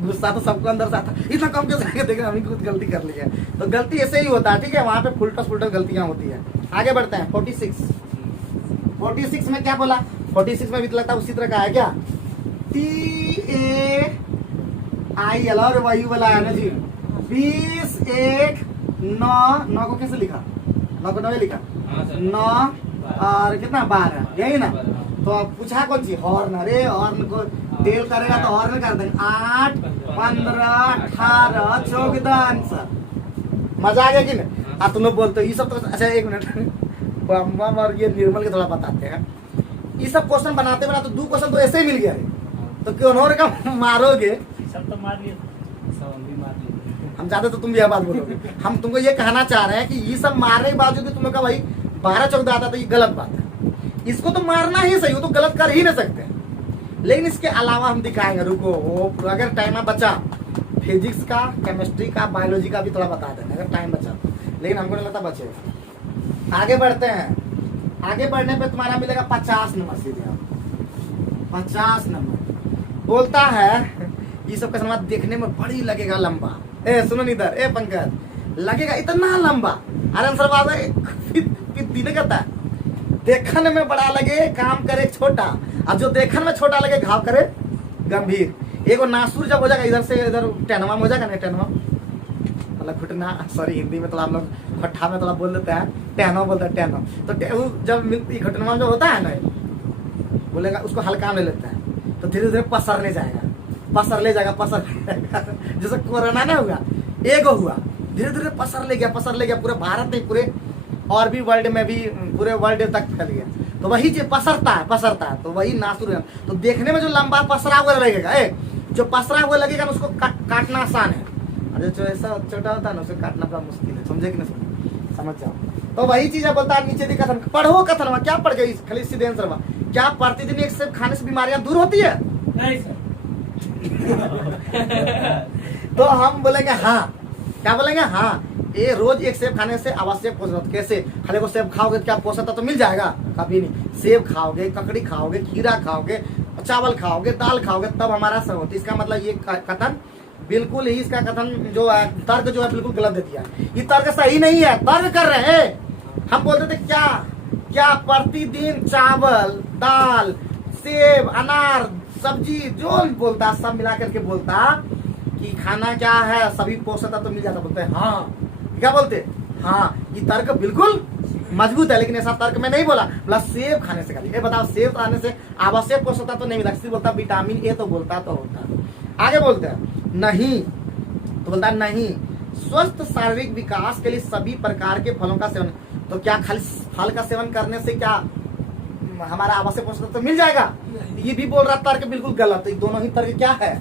गुस्सा तो सबको अंदर से आता, इतना कम कैसे, देखें हम ही खुद गलती कर ली है। तो गलती ऐसे ही होता है, ठीक है, वहां पे फुलटस गलतियां होती है। आगे बढ़ते हैं। 46 में क्या बोला, 46 में भी तो लगता है उसी तरह का है क्या, TAIL और वही वाला है ना जी। 20 1 9 को कैसे लिखा, 9 को 9 लिखा, 9 और कितना 12, यही ना। तो अब पूछा कौन सी, हॉर्न। अरे हॉर्न को तेल करेगा तो हॉर्न कर देंगे। 8 15 18 14 आंसर। मजा आ गया कि नहीं। तुम लोग बोलते हो ये सब तो अच्छा, 1 मिनट बम और ये निर्मल के थोड़ा बताते हैं। ये सब क्वेश्चन बनाते बना तो 2 क्वेश्चन तो ऐसे ही मिल गया है, तो क्यों उन्होंने का मारोगे, सब तो मार लिए, सब हम भी मार लिए। हम चाहते तो तुम भी यह बात बोलोगे। हम तुमको ये कहना चाह रहे हैं कि ये सब मारने के बावजूद तुम लोग का भाई 12 14 आता, तो ये गलत बात है। इसको तो मारना ही सही, वो तो गलत कर ही नहीं सकते। लेकिन इसके अलावा हम दिखाएंगे, रुको वो अगर टाइम में बचा, फिजिक्स का, केमिस्ट्री का, बायोलॉजी का भी थोड़ा बता देना अगर टाइम बचा तो। लेकिन हमको नहीं लगता बचेगा। आगे बढ़ते हैं। आगे बढ़ने पे तुम्हारा मिलेगा 50 नंबर सीधे। 50 नंबर बोलता है ये सब का सवाल देखने में बड़ी लगेगा लंबा। सुनो इधर, पंकज, लगेगा इतना लंबा। अरे आंसर बात है करता है, देखने में बड़ा लगे काम करे छोटा, और जो देखने में छोटा लगे घाव करे गंभीर। एगो नासुर जब हो जाएगा इधर से इधर टेनवा में हो जाएगा ना, टेनवा मतलब घुटना, सॉरी हिंदी में थोड़ा हम लोग खट्ठा में थोड़ा बोल देते हैं, टहनो बोलते हैं, टहनो। तो वो जब घुटना जो होता है ना, बोलेगा उसको हल्का में लेता है तो धीरे धीरे पसरने जाएगा, पसर ले जाएगा, पसर जैसे कोरोना ना हुआ, एक हुआ, धीरे धीरे पसर ले गया पूरे भारत में, पूरे और भी वर्ल्ड में भी, पूरे वर्ल्ड तक फैल गया। तो वही जो पसरता है तो वही नासुर है। तो देखने में जो लंबा पसरा हुआ लगेगा, जो पसरा हुआ लगेगा ना उसको काटना आसान है, और जो ऐसा छोटा होता है ना उसे काटना बड़ा मुश्किल है। समझे कि नहीं? समझ जाओ। तो वही चीज है, बोलता है नीचे दी कथन, पढ़ो कथन, क्या पढ़ गई खाली सीधे आंसर में, क्या प्रतिदिन एक सेब खाने से बीमारियां दूर होती है? नहीं सर। तो हम बोलेंगे हाँ, क्या बोलेंगे? हाँ, ये रोज एक सेब खाने से आवश्यक पोषण होता है। कैसे? खाली को सेब खाओगे तो क्या पोषण तो मिल जाएगा? कभी नहीं। सेब खाओगे, ककड़ी खाओगे, खीरा खाओगे, चावल खाओगे, दाल खाओगे, तब हमारा सब होता है। इसका मतलब ये कथन बिल्कुल ही, इसका कथन जो है, तर्क जो है बिल्कुल गलत दे दिया। ये तर्क सही नहीं है, तर्क कर रहे हैं। हम बोलते थे क्या प्रतिदिन चावल, दाल, सेब, अनार, सब्जी जो बोलता सब मिला करके बोलता कि खाना क्या है, सभी पोषक तत्व तो मिल जाता। बोलते हैं हाँ, क्या बोलते? हाँ, ये तर्क बिल्कुल मजबूत है, लेकिन ऐसा तर्क में नहीं बोला। सेब खाने से खाली, बताओ सेब खाने से आवश्यक पोषक तत्व तो नहीं मिला, सिर्फ बोलता विटामिन ए तो बोलता तो होता। आगे बोलते हैं नहीं, तो बोलता नहीं, स्वस्थ शारीरिक विकास के लिए सभी प्रकार के फलों का सेवन। तो क्या खाली फल का सेवन करने से क्या हमारा आवश्यक पोषक तत्व तो मिल जाएगा? ये भी बोल रहा तर्क बिल्कुल गलत। दोनों ही तर्क क्या है?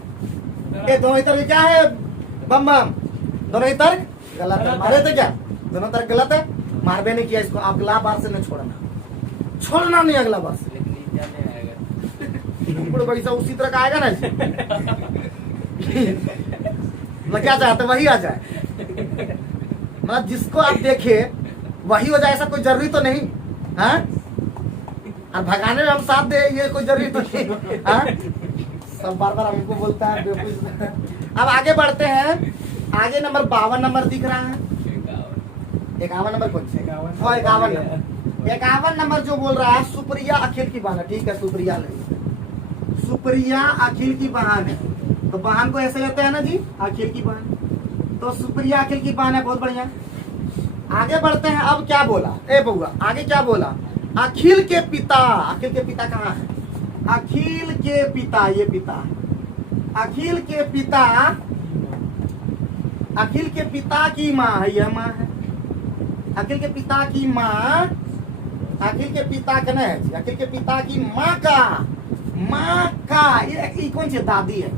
ये दोनों ही तर्क क्या है? बम बम, दोनों ही तर्क गलत है। मारे थे क्या? दोनों तर्क गलत है, मारबे नहीं किया इसको। अगला बार से नहीं छोड़ना नहीं, अगला बार से बगीचा उसी तरह का आएगा ना जी। मतलब क्या चाहते वही आ जाए, मतलब जिसको आप देखे वही हो जाए, ऐसा कोई जरूरी तो नहीं है। और भगाने में हम साथ दे, ये कोई जरूरी तो नहीं है। सब बार बार हमको बोलता है बेवकूफ। अब आगे बढ़ते हैं, आगे नंबर 52 नंबर दिख रहा है। 51 नंबर कौन से? 51 नंबर जो बोल रहा है, सुप्रिया अखिल की बहन है। ठीक है, सुप्रिया नहीं, सुप्रिया अखिल की बहन है। तो बहन को ऐसे लेते हैं ना जी, अखिल की बहन। तो सुप्रिया अखिल की बहन है, बहुत बढ़िया। आगे बढ़ते हैं, अब क्या बोला ए बउआ, आगे क्या बोला? अखिल के पिता, अखिल के पिता कहाँ है? अखिल के पिता, ये पिता, अखिल के पिता, अखिल के पिता की माँ है, यह माँ है। अखिल के पिता की माँ, अखिल के पिता का नहीं है जी, अखिल के पिता की माँ का ये कौन सी दादी है?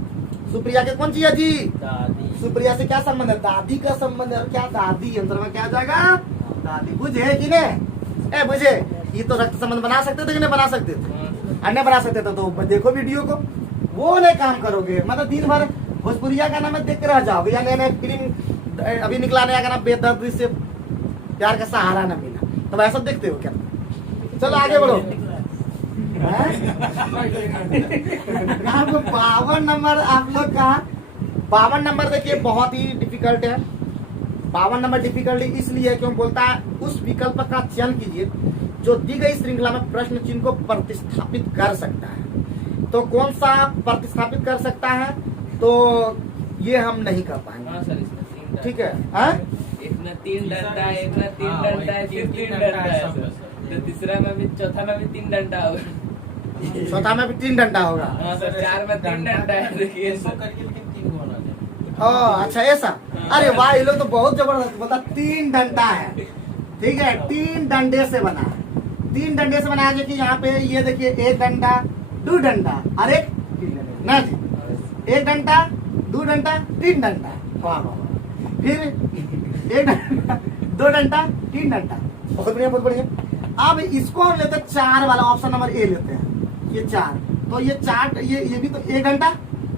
सुप्रिया के कौन सी है जी? दादी। सुप्रिया से क्या संबंध है? दादी का संबंध है। क्या दादी अंतर में क्या जाएगा? दादी। बुझे कि नहीं? ए बुझे, ये तो रक्त संबंध बना सकते थे कि नहीं बना सकते थे? अन्य बना सकते थे। तो देखो वीडियो को, वो नहीं काम करोगे, मतलब दिन भर भोजपुरिया का नाम देख के रह जाओगे। या नया फिल्म अभी निकला नया गाना बेदर्दी से प्यार का सहारा न मिला, तो वैसा देखते हो क्या? चलो आगे बढ़ो। 52 नंबर आप लोग का, 52 नंबर देखिए बहुत ही डिफिकल्ट है। 52 नंबर डिफिकल्ट इसलिए क्यों बोलता है, उस विकल्प का चयन कीजिए जो दी गई श्रृंखला में प्रश्न चिन्ह को प्रतिस्थापित कर सकता है। तो कौन सा प्रतिस्थापित कर सकता है? तो ये हम नहीं कर पाएंगे। ठीक है, इतना 3 डंडा है, इतना 3 डंडा है, फिर 3 डंडा है, तो तीसरा में भी, चौथा में भी 3 डंडा होगा, चौथा में भी 3 डंडा होगा। हाँ सर, 4 में 3 डंडा है। देखिए अच्छा ऐसा, अरे वाह, ये लोग तो बहुत जबरदस्त, बता 3 डंडा है। ठीक है, 3 डंडे से बना है, 3 डंडे से बना है। जो कि यहाँ पे ये देखिए, 1 डंडा, 2 डंडा, और एक ना जी, 1 डंडा, 2 डंडा, 3 डंडा। वाह वाह। फिर 1 डंडा, 2 डंडा, 3 डंडा। बहुत बढ़िया, बहुत बढ़िया। अब इसको हम लेते हैं 4 वाला, ऑप्शन नंबर ए लेते हैं। ये 4, तो ये 4, ये भी तो 1 डंडा,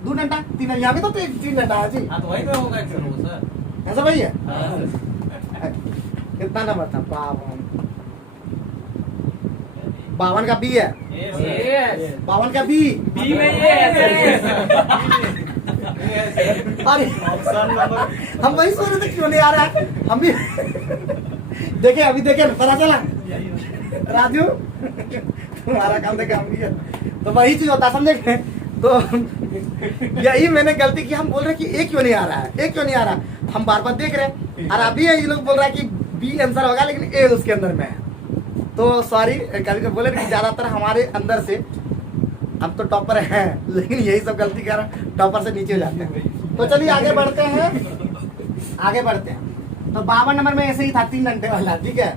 2 डंडा, 3, यहाँ भी तो 3 डंडा है जी। हाँ तो वही पे होगा सर। ऐसा भाई है। कितना नंबर था? 52 का बी है, 52 का बी में ये अरे हम वही सोच रहे थे क्यों नहीं आ रहा है। हम भी देखे, अभी देखे ना, पता चला राजू तुम्हारा काम देखे हम भी है। तो वही चीज होता है, समझे? तो यही मैंने गलती की, हम बोल रहे कि ए क्यों नहीं आ रहा है, ए क्यों नहीं आ रहा, हम बार बार देख रहे हैं और अभी ये लोग बोल रहा है कि बी आंसर होगा लेकिन ए उसके अंदर में है। तो सॉरी, कभी कभी बोले कि ज्यादातर हमारे अंदर से, हम तो टॉपर हैं लेकिन यही सब गलती कर रहे हैं, टॉपर से नीचे हो जाते हैं। तो चलिए आगे बढ़ते हैं, आगे बढ़ते हैं। तो 52 नंबर में ऐसे ही था 3 घंटे वाला, ठीक है।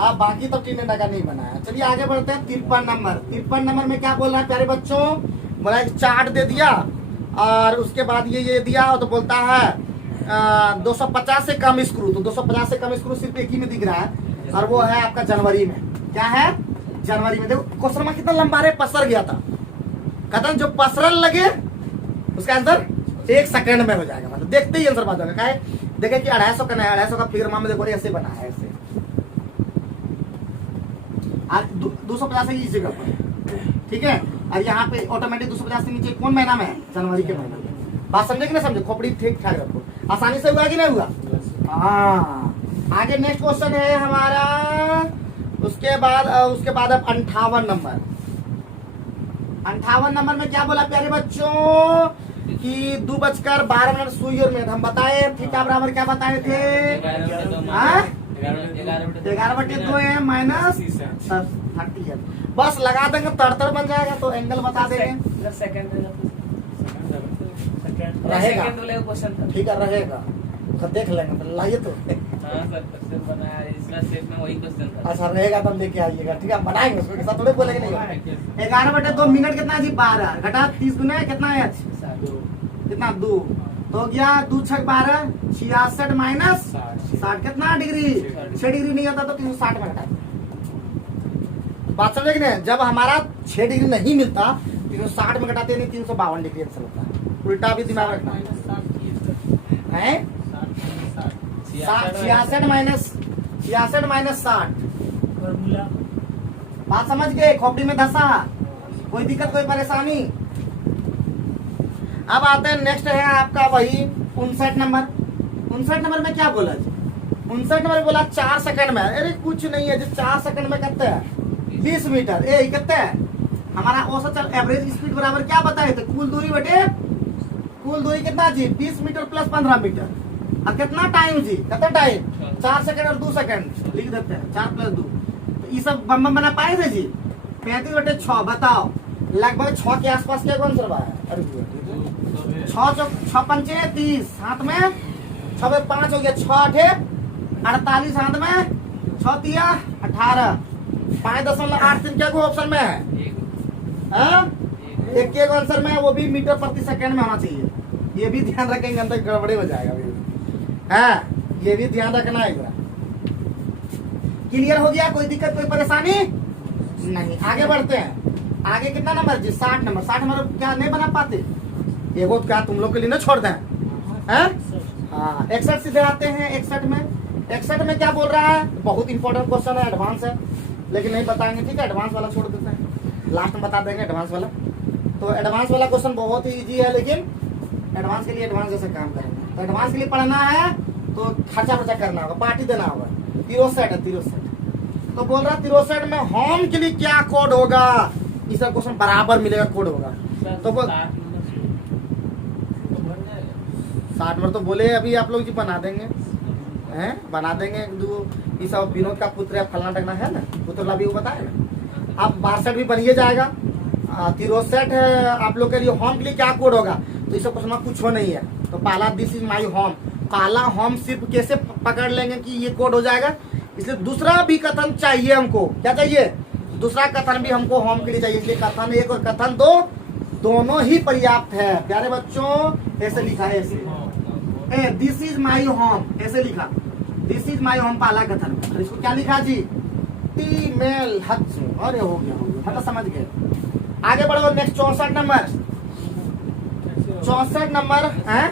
अब बाकी तो 3 घंटा का नहीं बनाया। चलिए आगे बढ़ते हैं 53 नंबर। 53 नंबर में क्या बोल रहा है प्यारे बच्चों, बोला एक चार्ट दे दिया और उसके बाद ये दिया, तो बोलता है 250 से कम स्क्रू। तो 250 से कम स्क्रू सिर्फ एक ही में दिख रहा है और वो है आपका जनवरी में। क्या है? जनवरी में। देखो क्वेश्चन में कितना लंबा रे पसर गया था, कहता जो पसरल लगे उसका आंसर 1 सेकंड में हो जाएगा, मतलब देखते ही आंसर बात होगा। क्या है? देखे कि 250 का नया 250 का फिगर में देखो ऐसे बना है, ऐसे 250 से इस जगह पर, ठीक है। और यहाँ पे ऑटोमेटिक 250 से नीचे कौन महीना में है? जनवरी के महीना में। बात समझे कि नहीं समझे? खोपड़ी ठीक ठाक रखो, आसानी से हुआ कि नहीं हुआ? हाँ। आगे नेक्स्ट क्वेश्चन है हमारा, उसके बाद अब 58 नंबर। 58 नंबर में क्या बोला प्यारे बच्चों कि 2:12 सुई और मेद। हम बताए थीटा बराबर क्या बताए थे? 11/2 है माइनस 30 है। बस लगा देंगे, तड़तड़ बन जाएगा, तो एंगल बता देंगे, रहेगा, ठीक है रहेगा, तो देख लेंगे। तो लाइए तो अच्छा रहेगा, तब लेके आइएगा, ठीक है। हम बनाएंगे उसको, के साथ थोड़े बोलेंगे नहीं। 11/2 मिनट कितना जी? 12 घटा 30 गुना कितना है? कितना? 2 तो गया 2 6 12 66 माइनस 60 कितना डिग्री? 6 डिग्री नहीं होता तो 360 में घटा। बात समझे कि नहीं? जब हमारा 6 डिग्री नहीं मिलता 360 में घटाते नहीं, 352 डिग्री आंसर होता है। उल्टा भी दिमाग रखना है। 66 माइनस 60। बात समझ गए? खोपड़ी में धसा, कोई दिक्कत कोई परेशानी? अब आते हैं नेक्स्ट है आपका वही 59 नंबर। 59 नंबर में क्या बोला जी? 59 नंबर बोला 4 सेकंड में। अरे कुछ नहीं है जी, 4 सेकंड में कितने है? 20 मीटर। ए कितने है? हमारा औसत एवरेज स्पीड बराबर क्या बताए थे? कुल दूरी बटे कुल दूरी कितना जी? 20 मीटर प्लस 15 मीटर। अब कितना टाइम जी? कितना टाइम? 4 सेकंड और 2 सेकंड लिख देते हैं, 4 + 2। तो ये सब बम बना पाए थे जी? 35/6 बताओ, लगभग 6 के आसपास क्या आंसर बा है? अरे 6 पंचे 30, हाथ में 6 × 5 हो गया, 6 8 48, हाथ में 6 तिया 18, 5.83 क्या को ऑप्शन में है? एक आंसर में है, वो भी मीटर प्रति सेकंड में होना चाहिए। ये भी ध्यान रखेंगे, अंदर गड़बड़े हो जाएगा ये भी ध्यान रखना है। क्लियर हो गया? कोई दिक्कत कोई परेशानी नहीं? आगे बढ़ते हैं। आगे कितना नंबर जी? 60 नंबर। 60 नंबर क्या नहीं बना पाते? एगो क्या तुम लोग के लिए ना छोड़ दें? हाँ 61 सीधे आते हैं। 61 में क्या बोल रहा है? बहुत इंपॉर्टेंट क्वेश्चन है, एडवांस है, लेकिन नहीं बताएंगे, ठीक है। एडवांस वाला छोड़ देते हैं, लास्ट में बता देंगे एडवांस वाला। तो एडवांस वाला क्वेश्चन बहुत ही इजी है, लेकिन एडवांस के लिए एडवांस जैसे काम करेंगे। तो एडवांस के लिए पढ़ना है तो खर्चा करना होगा, पार्टी देना होगा। 63 तो बोल रहा 63 में होम के लिए क्या कोड होगा? इस क्वेश्चन बराबर मिलेगा, कोड होगा। तो बोल 60 नंबर तो बोले अभी आप लोग जी बना देंगे, हैं बना देंगे। ये सब विनोद का पुत्र है, फलना टकना है ना, पुत्र अभी वो बताए ना। अब 62 भी बनिए जाएगा। 63 है आप लोग के लिए। होम के लिए क्या कोड होगा? तो इस क्वेश्चन में कुछ हो नहीं है। तो पहला दिस इज माई होम, पहला होम सिर्फ कैसे पकड़ लेंगे कि ये कोड हो जाएगा। इसलिए दूसरा भी कथन चाहिए हमको। क्या चाहिए? दूसरा कथन भी हमको होम के लिए चाहिए। इसलिए कथन 1 और कथन 2 दोनों ही पर्याप्त है प्यारे बच्चों। ऐसे लिखा है, ऐसे दिस इज माई होम, ऐसे लिखा दिस इज माई होम पहला कथन। और इसको क्या लिखा जी? T mail Hutch. अरे हो गया मतलब समझ गए। आगे बढ़ो नेक्स्ट 64 नंबर। 64 नंबर है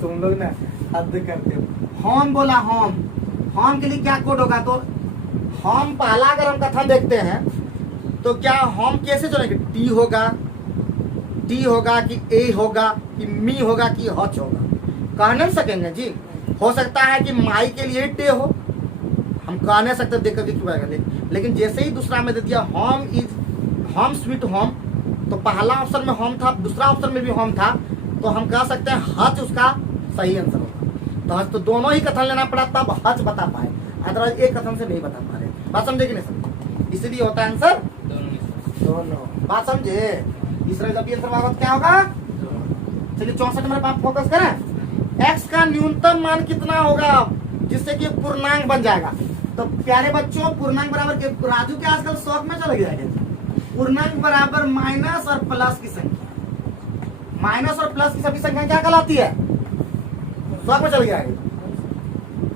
तुम लोग ना हद करते हो। होम बोला, होम के लिए क्या कोड होगा? तो होम पहला अगर हम कथन देखते हैं तो क्या होम कैसे चलेंगे? टी होगा कि ए होगा कि मी होगा कि हच होगा? कह नहीं सकेंगे जी। हो सकता है कि माई के लिए टे हो, हम कह नहीं सकते देख करके क्यों आएगा। लेकिन जैसे ही दूसरा में दे दिया होम स्वीट होम, तो पहला ऑप्शन में होम था, दूसरा ऑप्शन में भी होम था, तो हम कह सकते हैं हज उसका सही आंसर होगा। तो हज तो दोनों ही कथन लेना पड़ा तब हज बता पाए, अदरवाइज एक कथन से नहीं बता पा रहे। बात समझे कि नहीं समझे? इसलिए होता है आंसर दोनों। बात समझे? इसलिए जब ये आंसर होगा तो क्या होगा? चलिए 64 नंबर पर आप फोकस करें। x का न्यूनतम मान कितना होगा जिससे कि पूर्णांक बन जाएगा? तो प्यारे बच्चों, पूर्णांक बराबर के राजू के आजकल शौक में चल गया है, पूर्णांक बराबर माइनस और प्लस की संख्या। माइनस और प्लस की सभी संख्या क्या कहलाती है? शौक में चल गया है।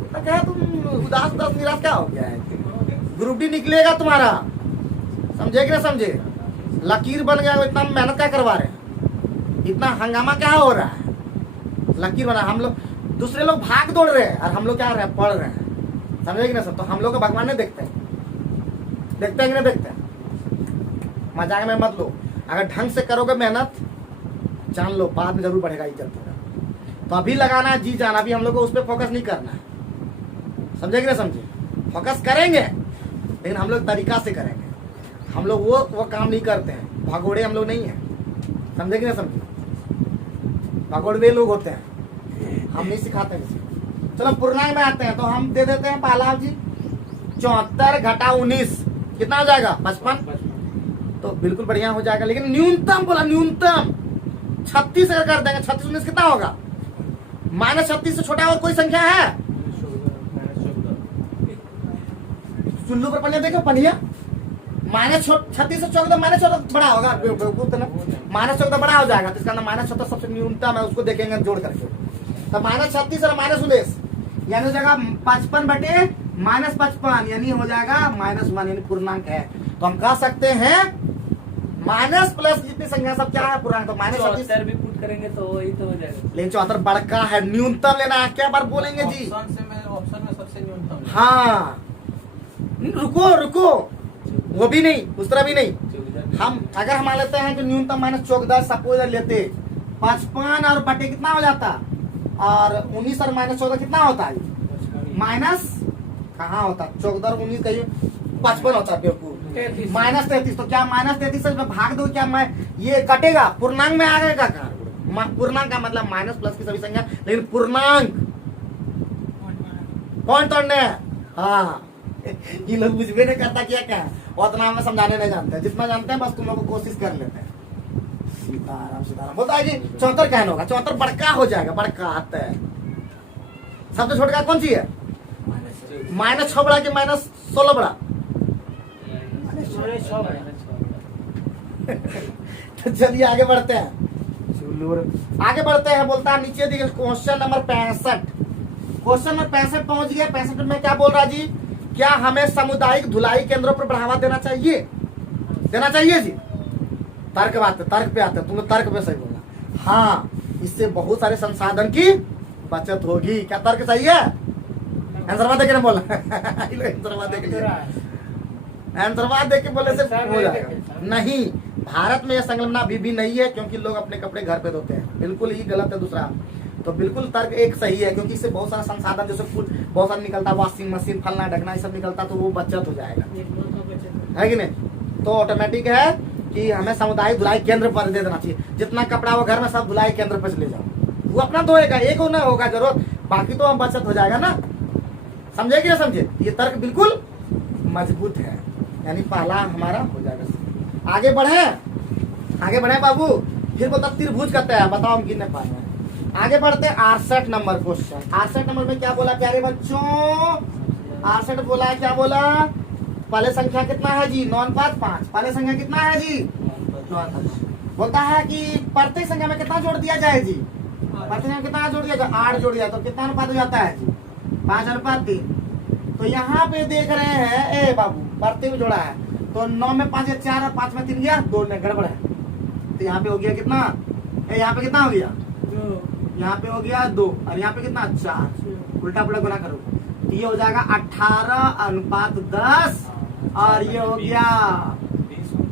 तो क्या तुम उदास उदास निराश क्या हो गया है? ग्रुप डी निकलेगा तुम्हारा, समझे कि ना समझे? लकीर बन गया, इतना मेहनत क्या करवा रहे हैं, इतना हंगामा क्या हो रहा है? लकीर बना, हम लोग दूसरे लोग भाग दौड़ रहे हैं और हम लोग क्या रहे हैं? पढ़ रहे हैं, समझे कि ना सब? तो हम लोग को भगवान नहीं देखते हैं, देखते हैं कि नहीं देखते हैं? मजाक में मत लो, अगर ढंग से करोगे मेहनत, जान लो बाद में जरूर बढ़ेगा इज्जत होगा। तो अभी लगाना है जी जान, अभी हम लोग को उस पर फोकस नहीं करना है, समझे कि नहीं समझे? फोकस करेंगे लेकिन हम लोग तरीका से करेंगे। हम लोग वो काम नहीं करते हैं, भगोड़े हम लोग नहीं है, समझे कि नहीं समझे? भगोड़े लोग होते हैं, हम नहीं सिखाते किसी को। चलो पूर्णांक में आते हैं, तो हम दे देते हैं पालाव जी 74 घटा 19 कितना हो जाएगा? 55। तो बिल्कुल बढ़िया हो जाएगा, लेकिन न्यूनतम बोला, न्यूनतम 36 अगर कर देंगे, 36 19 कितना होगा? -36 से छोटा और कोई संख्या है? चुल्लू पर पढ़िया देखो, पढ़िया -36 से 14 -14 बड़ा होगा, -14 बड़ा हो जाएगा, तो इसका नाम -14 सबसे न्यूनतम है, उसको देखेंगे जोड़ करके। तो -36 और -19 यानी हो जाएगा 55 बटे -55 यानी हो जाएगा -1 यानी पूर्णांक है। तो हम कह सकते हैं माइनस प्लस जितनी संख्या सब क्या है? पूर्णांक। तो -36 भी पुट करेंगे तो वही तो हो जाएगा। लेकिन 74 बड़का है, न्यूनतम लेना है। क्या बार बोलेंगे जी? ऑप्शन में सबसे न्यूनतम। हाँ, रुको, वो भी नहीं, उस तरह भी नहीं। हम अगर हम मान लेते हैं कि न्यूनतम -14 सपोज लेते, 55 और बटे कितना हो जाता? और 19 और -14 कितना होता है? माइनस कहाँ होता? 14 और 19 कहिए 55 होता है बेवकूफ। -33, तो क्या -33 से भाग दो, क्या मैं ये कटेगा? पूर्णांक में आ जाएगा का? पूर्णांक का मतलब माइनस प्लस की सभी संख्या, लेकिन पूर्णांक कौन तोड़ने है? हाँ, ये लोग बुझबे नहीं करता क्या उतना हमें समझाने नहीं जानते, जितना जानते हैं बस तुम लोग को कोशिश कर लेते हैं। सीताराम बोलता है जी 74 कहना होगा, 74 बड़का हो जाएगा, बड़का आता है। सबसे छोटा कौन सी है? -6 बड़ा कि -16 बड़ा? तो चलिए आगे बढ़ते हैं, बोलता है नीचे देखिए क्वेश्चन नंबर 65। क्वेश्चन नंबर 65 पहुंच गया। 65 में क्या बोल रहा जी? क्या हमें सामुदायिक धुलाई केंद्रों पर बढ़ावा देना चाहिए? देना चाहिए जी। तर्क पे आते हैं, तुम लोग तर्क पे सही बोला। हाँ, इससे बहुत सारे संसाधन की बचत होगी। क्या तर्क सही है? आंसरवा देके बोला आंसरवा देके बोले से हो जाएगा। नहीं, भारत में यह संकल्पना अभी भी नहीं है, क्योंकि लोग अपने कपड़े घर पे धोते हैं। बिल्कुल ही गलत है। दूसरा तो बिल्कुल तर्क एक सही है, क्योंकि इससे बहुत सारा संसाधन जैसे बहुत सारा निकलता, वॉशिंग मशीन फलना ढकना ये सब निकलता, तो वो बचत हो जाएगा, है कि नहीं? तो ऑटोमेटिक है कि हमें सामुदायिक धुलाई केंद्र पर दे देना चाहिए। जितना कपड़ा वो घर में सब धुलाई केंद्र पर ले जाओ, वो अपना धोएगा, एक होना होगा जरूरत, बाकी तो हम बचत हो जाएगा ना। समझे कि ना समझे? ये तर्क बिल्कुल मजबूत है, यानी पहला हमारा हो जाएगा। आगे बढ़े बाबू। फिर बोलता त्रिभुज कहते हैं, बताओ हम गिनने पाए हैं। आगे बढ़ते हैं 68 नंबर क्वेश्चन। 68 नंबर में क्या बोला प्यारे बच्चों? 68 बोला है, क्या बोला? पहले संख्या कितना है जी? 9:5। पहले संख्या कितना है जी? बोलता है कि प्रत्येक संख्या में कितना जोड़ दिया जाए जी? प्रत्येक संख्या कितना जोड़ दिया जाए? 8 जोड़ दिया, तो कितना अनुपात हो जाता है जी? 5:3। तो यहाँ पे देख रहे हैं ए बाबू, प्रत्येक में जोड़ा है, तो 9 में 5 4 और 5 में 3 गया, 2 में गड़बड़ है। तो यहाँ पे हो गया कितना? यहाँ पे कितना हो गया? यहाँ पे हो गया 2 और यहाँ पे कितना? 4। उल्टा पुल्टा गुना करो, तो ये हो जाएगा 18:10 और ये हो गया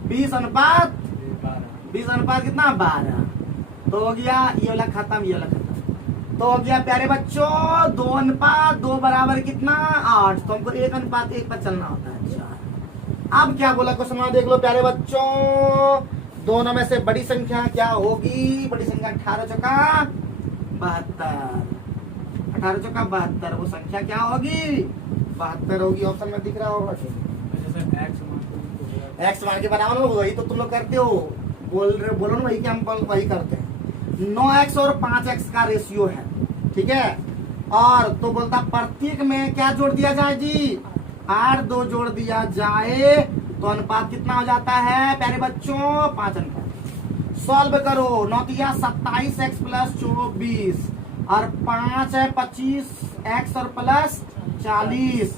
20:20 कितना? 12। तो हो गया ये वाला खत्म, ये वाला खत्म। तो हो गया प्यारे बच्चों 2:2 बराबर कितना? 8। तो हमको 1:1 पर चलना होता है 4। अब क्या बोला क्वेश्चन में, देख लो प्यारे बच्चों, दोनों में से बड़ी संख्या क्या होगी? बड़ी संख्या 18 चौका 72, 18 चौका 72, वो संख्या क्या होगी? 72 होगी। ऑप्शन में दिख रहा होगा एक्स मान के बनाओ ना, वही तो तुम लोग करते हो, बोलो ना, वही क्या हम वही करते हैं। 9x और 5x का रेशियो है, ठीक है। और तो बोलता प्रत्येक में क्या जोड़ दिया जाए जी? 8 2 जोड़ दिया जाए तो अनुपात कितना हो जाता है प्यारे बच्चों? 5 अनुपात। सॉल्व करो, 9 तिया 27x प्लस 24 और 5 है 25x और प्लस 40,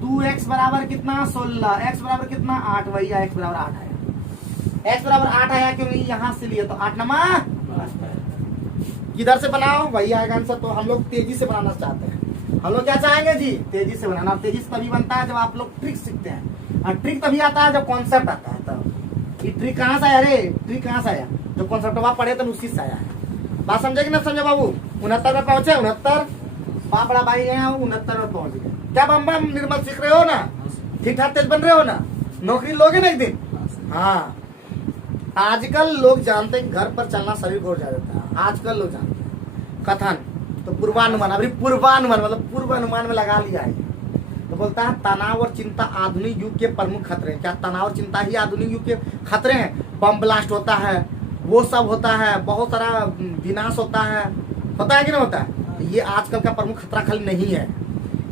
2x बराबर कितना? 16, x बराबर कितना? 8, वही है, x बराबर 8 आया। x बराबर 8 आया क्योंकि यहाँ से लिए तो 8 नंबर किधर से बनाओ? वही आएगा आंसर। तो हम लोग तेजी से बनाना चाहते हैं, हम लोग क्या चाहेंगे जी? तेजी से बनाना। तेजी से तभी बनता है जब आप लोग ट्रिक सीखते हैं, और ट्रिक तभी आता है जब कॉन्सेप्ट आता है। तब ये ट्रिक कहाँ से आया रे? ट्रिक कहाँ से आया? जो कॉन्सेप्ट आप पढ़े तो उसी से आया है। बात समझे कि नहीं समझे बाबू? 69 में पहुंचे, 69 बड़ा भाई है, 69 में पहुंच गए। क्या बम बम निर्मल सीख रहे हो ना? ठीक ठाक तेज बन रहे हो ना? नौकरी लोगे ना एक दिन? हाँ, आजकल लोग जानते हैं घर पर चलना शरीर को जा देता है। आजकल लोग जानते हैं कथन, तो पूर्वानुमान, अभी पूर्वानुमान मतलब पूर्व अनुमान में लगा लिया है। तो बोलता है तनाव और चिंता आधुनिक युग के प्रमुख खतरे हैं। क्या तनाव और चिंता ही आधुनिक युग के खतरे हैं? बम ब्लास्ट होता है, वो सब होता है, बहुत सारा विनाश होता है कि नहीं होता है? ये आजकल का प्रमुख खतरा खाली नहीं है,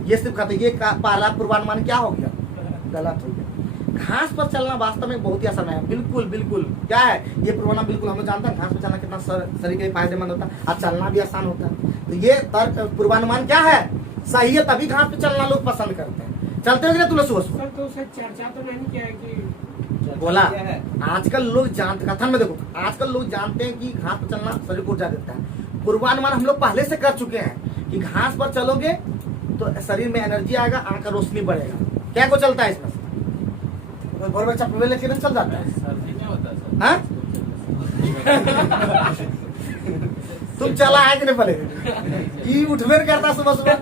ये सिर्फ खतरा। ये पहला पूर्वानुमान क्या हो गया? गलत हो गया। घास पर चलना वास्तव में बहुत ही आसान है। बिल्कुल बिल्कुल क्या है ये पूर्वानुमान? बिल्कुल हम लोग जानते हैं घास पर चलना कितना शरीर के लिए फायदेमंद होता है, और चलना भी आसान होता है। तो ये तर्क पूर्वानुमान क्या है? सही है, तभी घास पे चलना लोग पसंद करते हैं। चलते हो कि नहीं तुम लोग सुबह? तो उससे चर्चा तो नहीं किया है कि बोला आजकल लोग जानते, कथन में देखो, आजकल लोग जानते हैं कि घास पर चलना शरीर को ऊर्जा देता है। पूर्वानुमान हम लोग पहले से कर चुके हैं कि घास पर चलोगे तो शरीर में एनर्जी आएगा, आंख का रोशनी बढ़ेगा। क्या को चलता है इसमें? भोर में चप्पल लेके नहीं चल जाता है? सर्दी में होता है सर। हाँ? तुम चला है कि नहीं? पहले ये उठबे नहीं करता सुबह सुबह।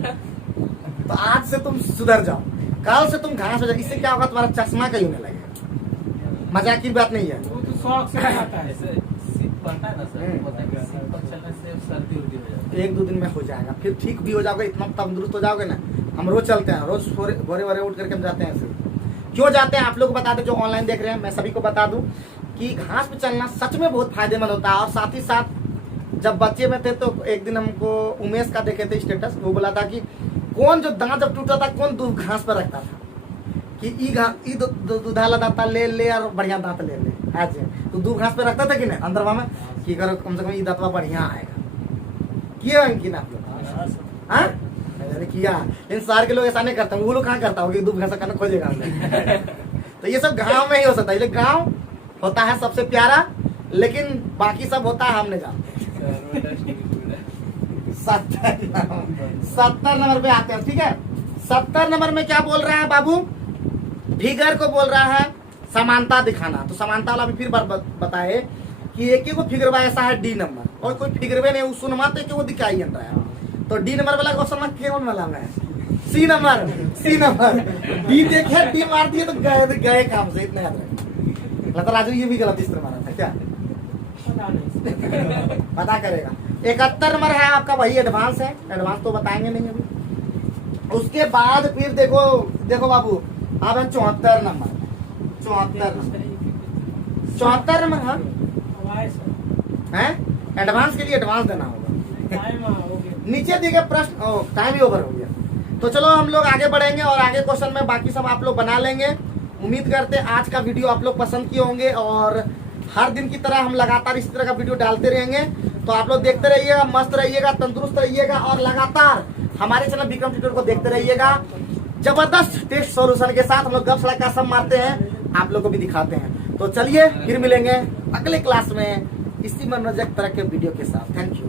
तो आज से तुम सुधर जाओ, कल से तुम घास पे जाओ। इससे क्या होगा? तुम्हारा चश्मा कहीं होने लगेगा। मजाक की बात नहीं है। वो तो शौक से खाता है। ऐसे सीप बनता है ना सर, होता है कि सीप पर चलने से सर्दी उर्दी हो जाती है। 1-2 दिन में हो जाएगा, फिर ठीक भी हो जाओगे, इतना तंदुरुस्त हो जाओगे ना। हम रोज चलते हैं, रोज भोरे भोरे उठ करके हम जाते हैं। ऐसे क्यों जाते हैं आप लोग को बता दें, जो ऑनलाइन देख रहे हैं, मैं सभी को बता दूं कि घास पे चलना सच में बहुत फायदेमंद होता है। और साथ ही साथ जब बच्चे में थे तो एक दिन हमको उमेश का देखे थे स्टेटस, वो बोला था कि कौन जो दांत जब टूटा था कौन दूध घास पर रखता था कि दूधाला दाता ले और बढ़िया दांत ले आज तो दूध घास पे रखता था कि नहीं अंदरवा में, कि करो कम से कम ये दांतवा बढ़िया आएगा। किया कि ना आप लोग? हाँ किया। इन शहर के लोग ऐसा नहीं करते, वो लोग कहाँ करता होगा? दूध घास करना खोजेगा। तो ये सब गांव में ही हो सकता है। गांव होता है सबसे प्यारा, लेकिन बाकी सब होता है हम नहीं जानते। 70 नंबर पे आते हैं, ठीक है। 70 नंबर में क्या बोल रहा है बाबू? फिगर को बोल रहा है समानता दिखाना। तो समानता वाला भी फिर बताए कि एक ही को फिगर ऐसा है डी नंबर, और कोई फिगर नहीं वो सुनवाते कि वो दिखाई रहा है। तो डी नंबर वाला क्वेश्चन में कौन वाला में? C number. डी देखे डी मार दिए तो गए काम से। इतना याद रखें। लगता राजू ये भी गलत इस तरह मारा था क्या? पता करेगा। 71 नंबर है आपका, वही एडवांस है। एडवांस तो बताएंगे नहीं अभी। उसके बाद फिर देखो बाबू, अब है 74 नंबर। 74 नंबर है एडवांस के लिए एडवांस देना होगा। नीचे दिए गए प्रश्न, टाइम ही ओवर हो गया। तो चलो हम लोग आगे बढ़ेंगे और आगे क्वेश्चन में बाकी सब आप लोग बना लेंगे। उम्मीद करते हैं आज का वीडियो आप लोग पसंद किए होंगे, और हर दिन की तरह हम लगातार इस तरह का वीडियो डालते रहेंगे। तो आप लोग देखते रहिएगा, मस्त रहिएगा, तंदुरुस्त रहिएगा, और लगातार हमारे चैनल विक्रम ट्यूटर को देखते रहिएगा। जबरदस्त टेस्ट सॉल्यूशन के साथ हम लोग गप सड़क का सब मारते हैं, आप लोग को भी दिखाते हैं। तो चलिए फिर मिलेंगे अगले क्लास में इसी मनोरंजक तरह के वीडियो के साथ। Thank you.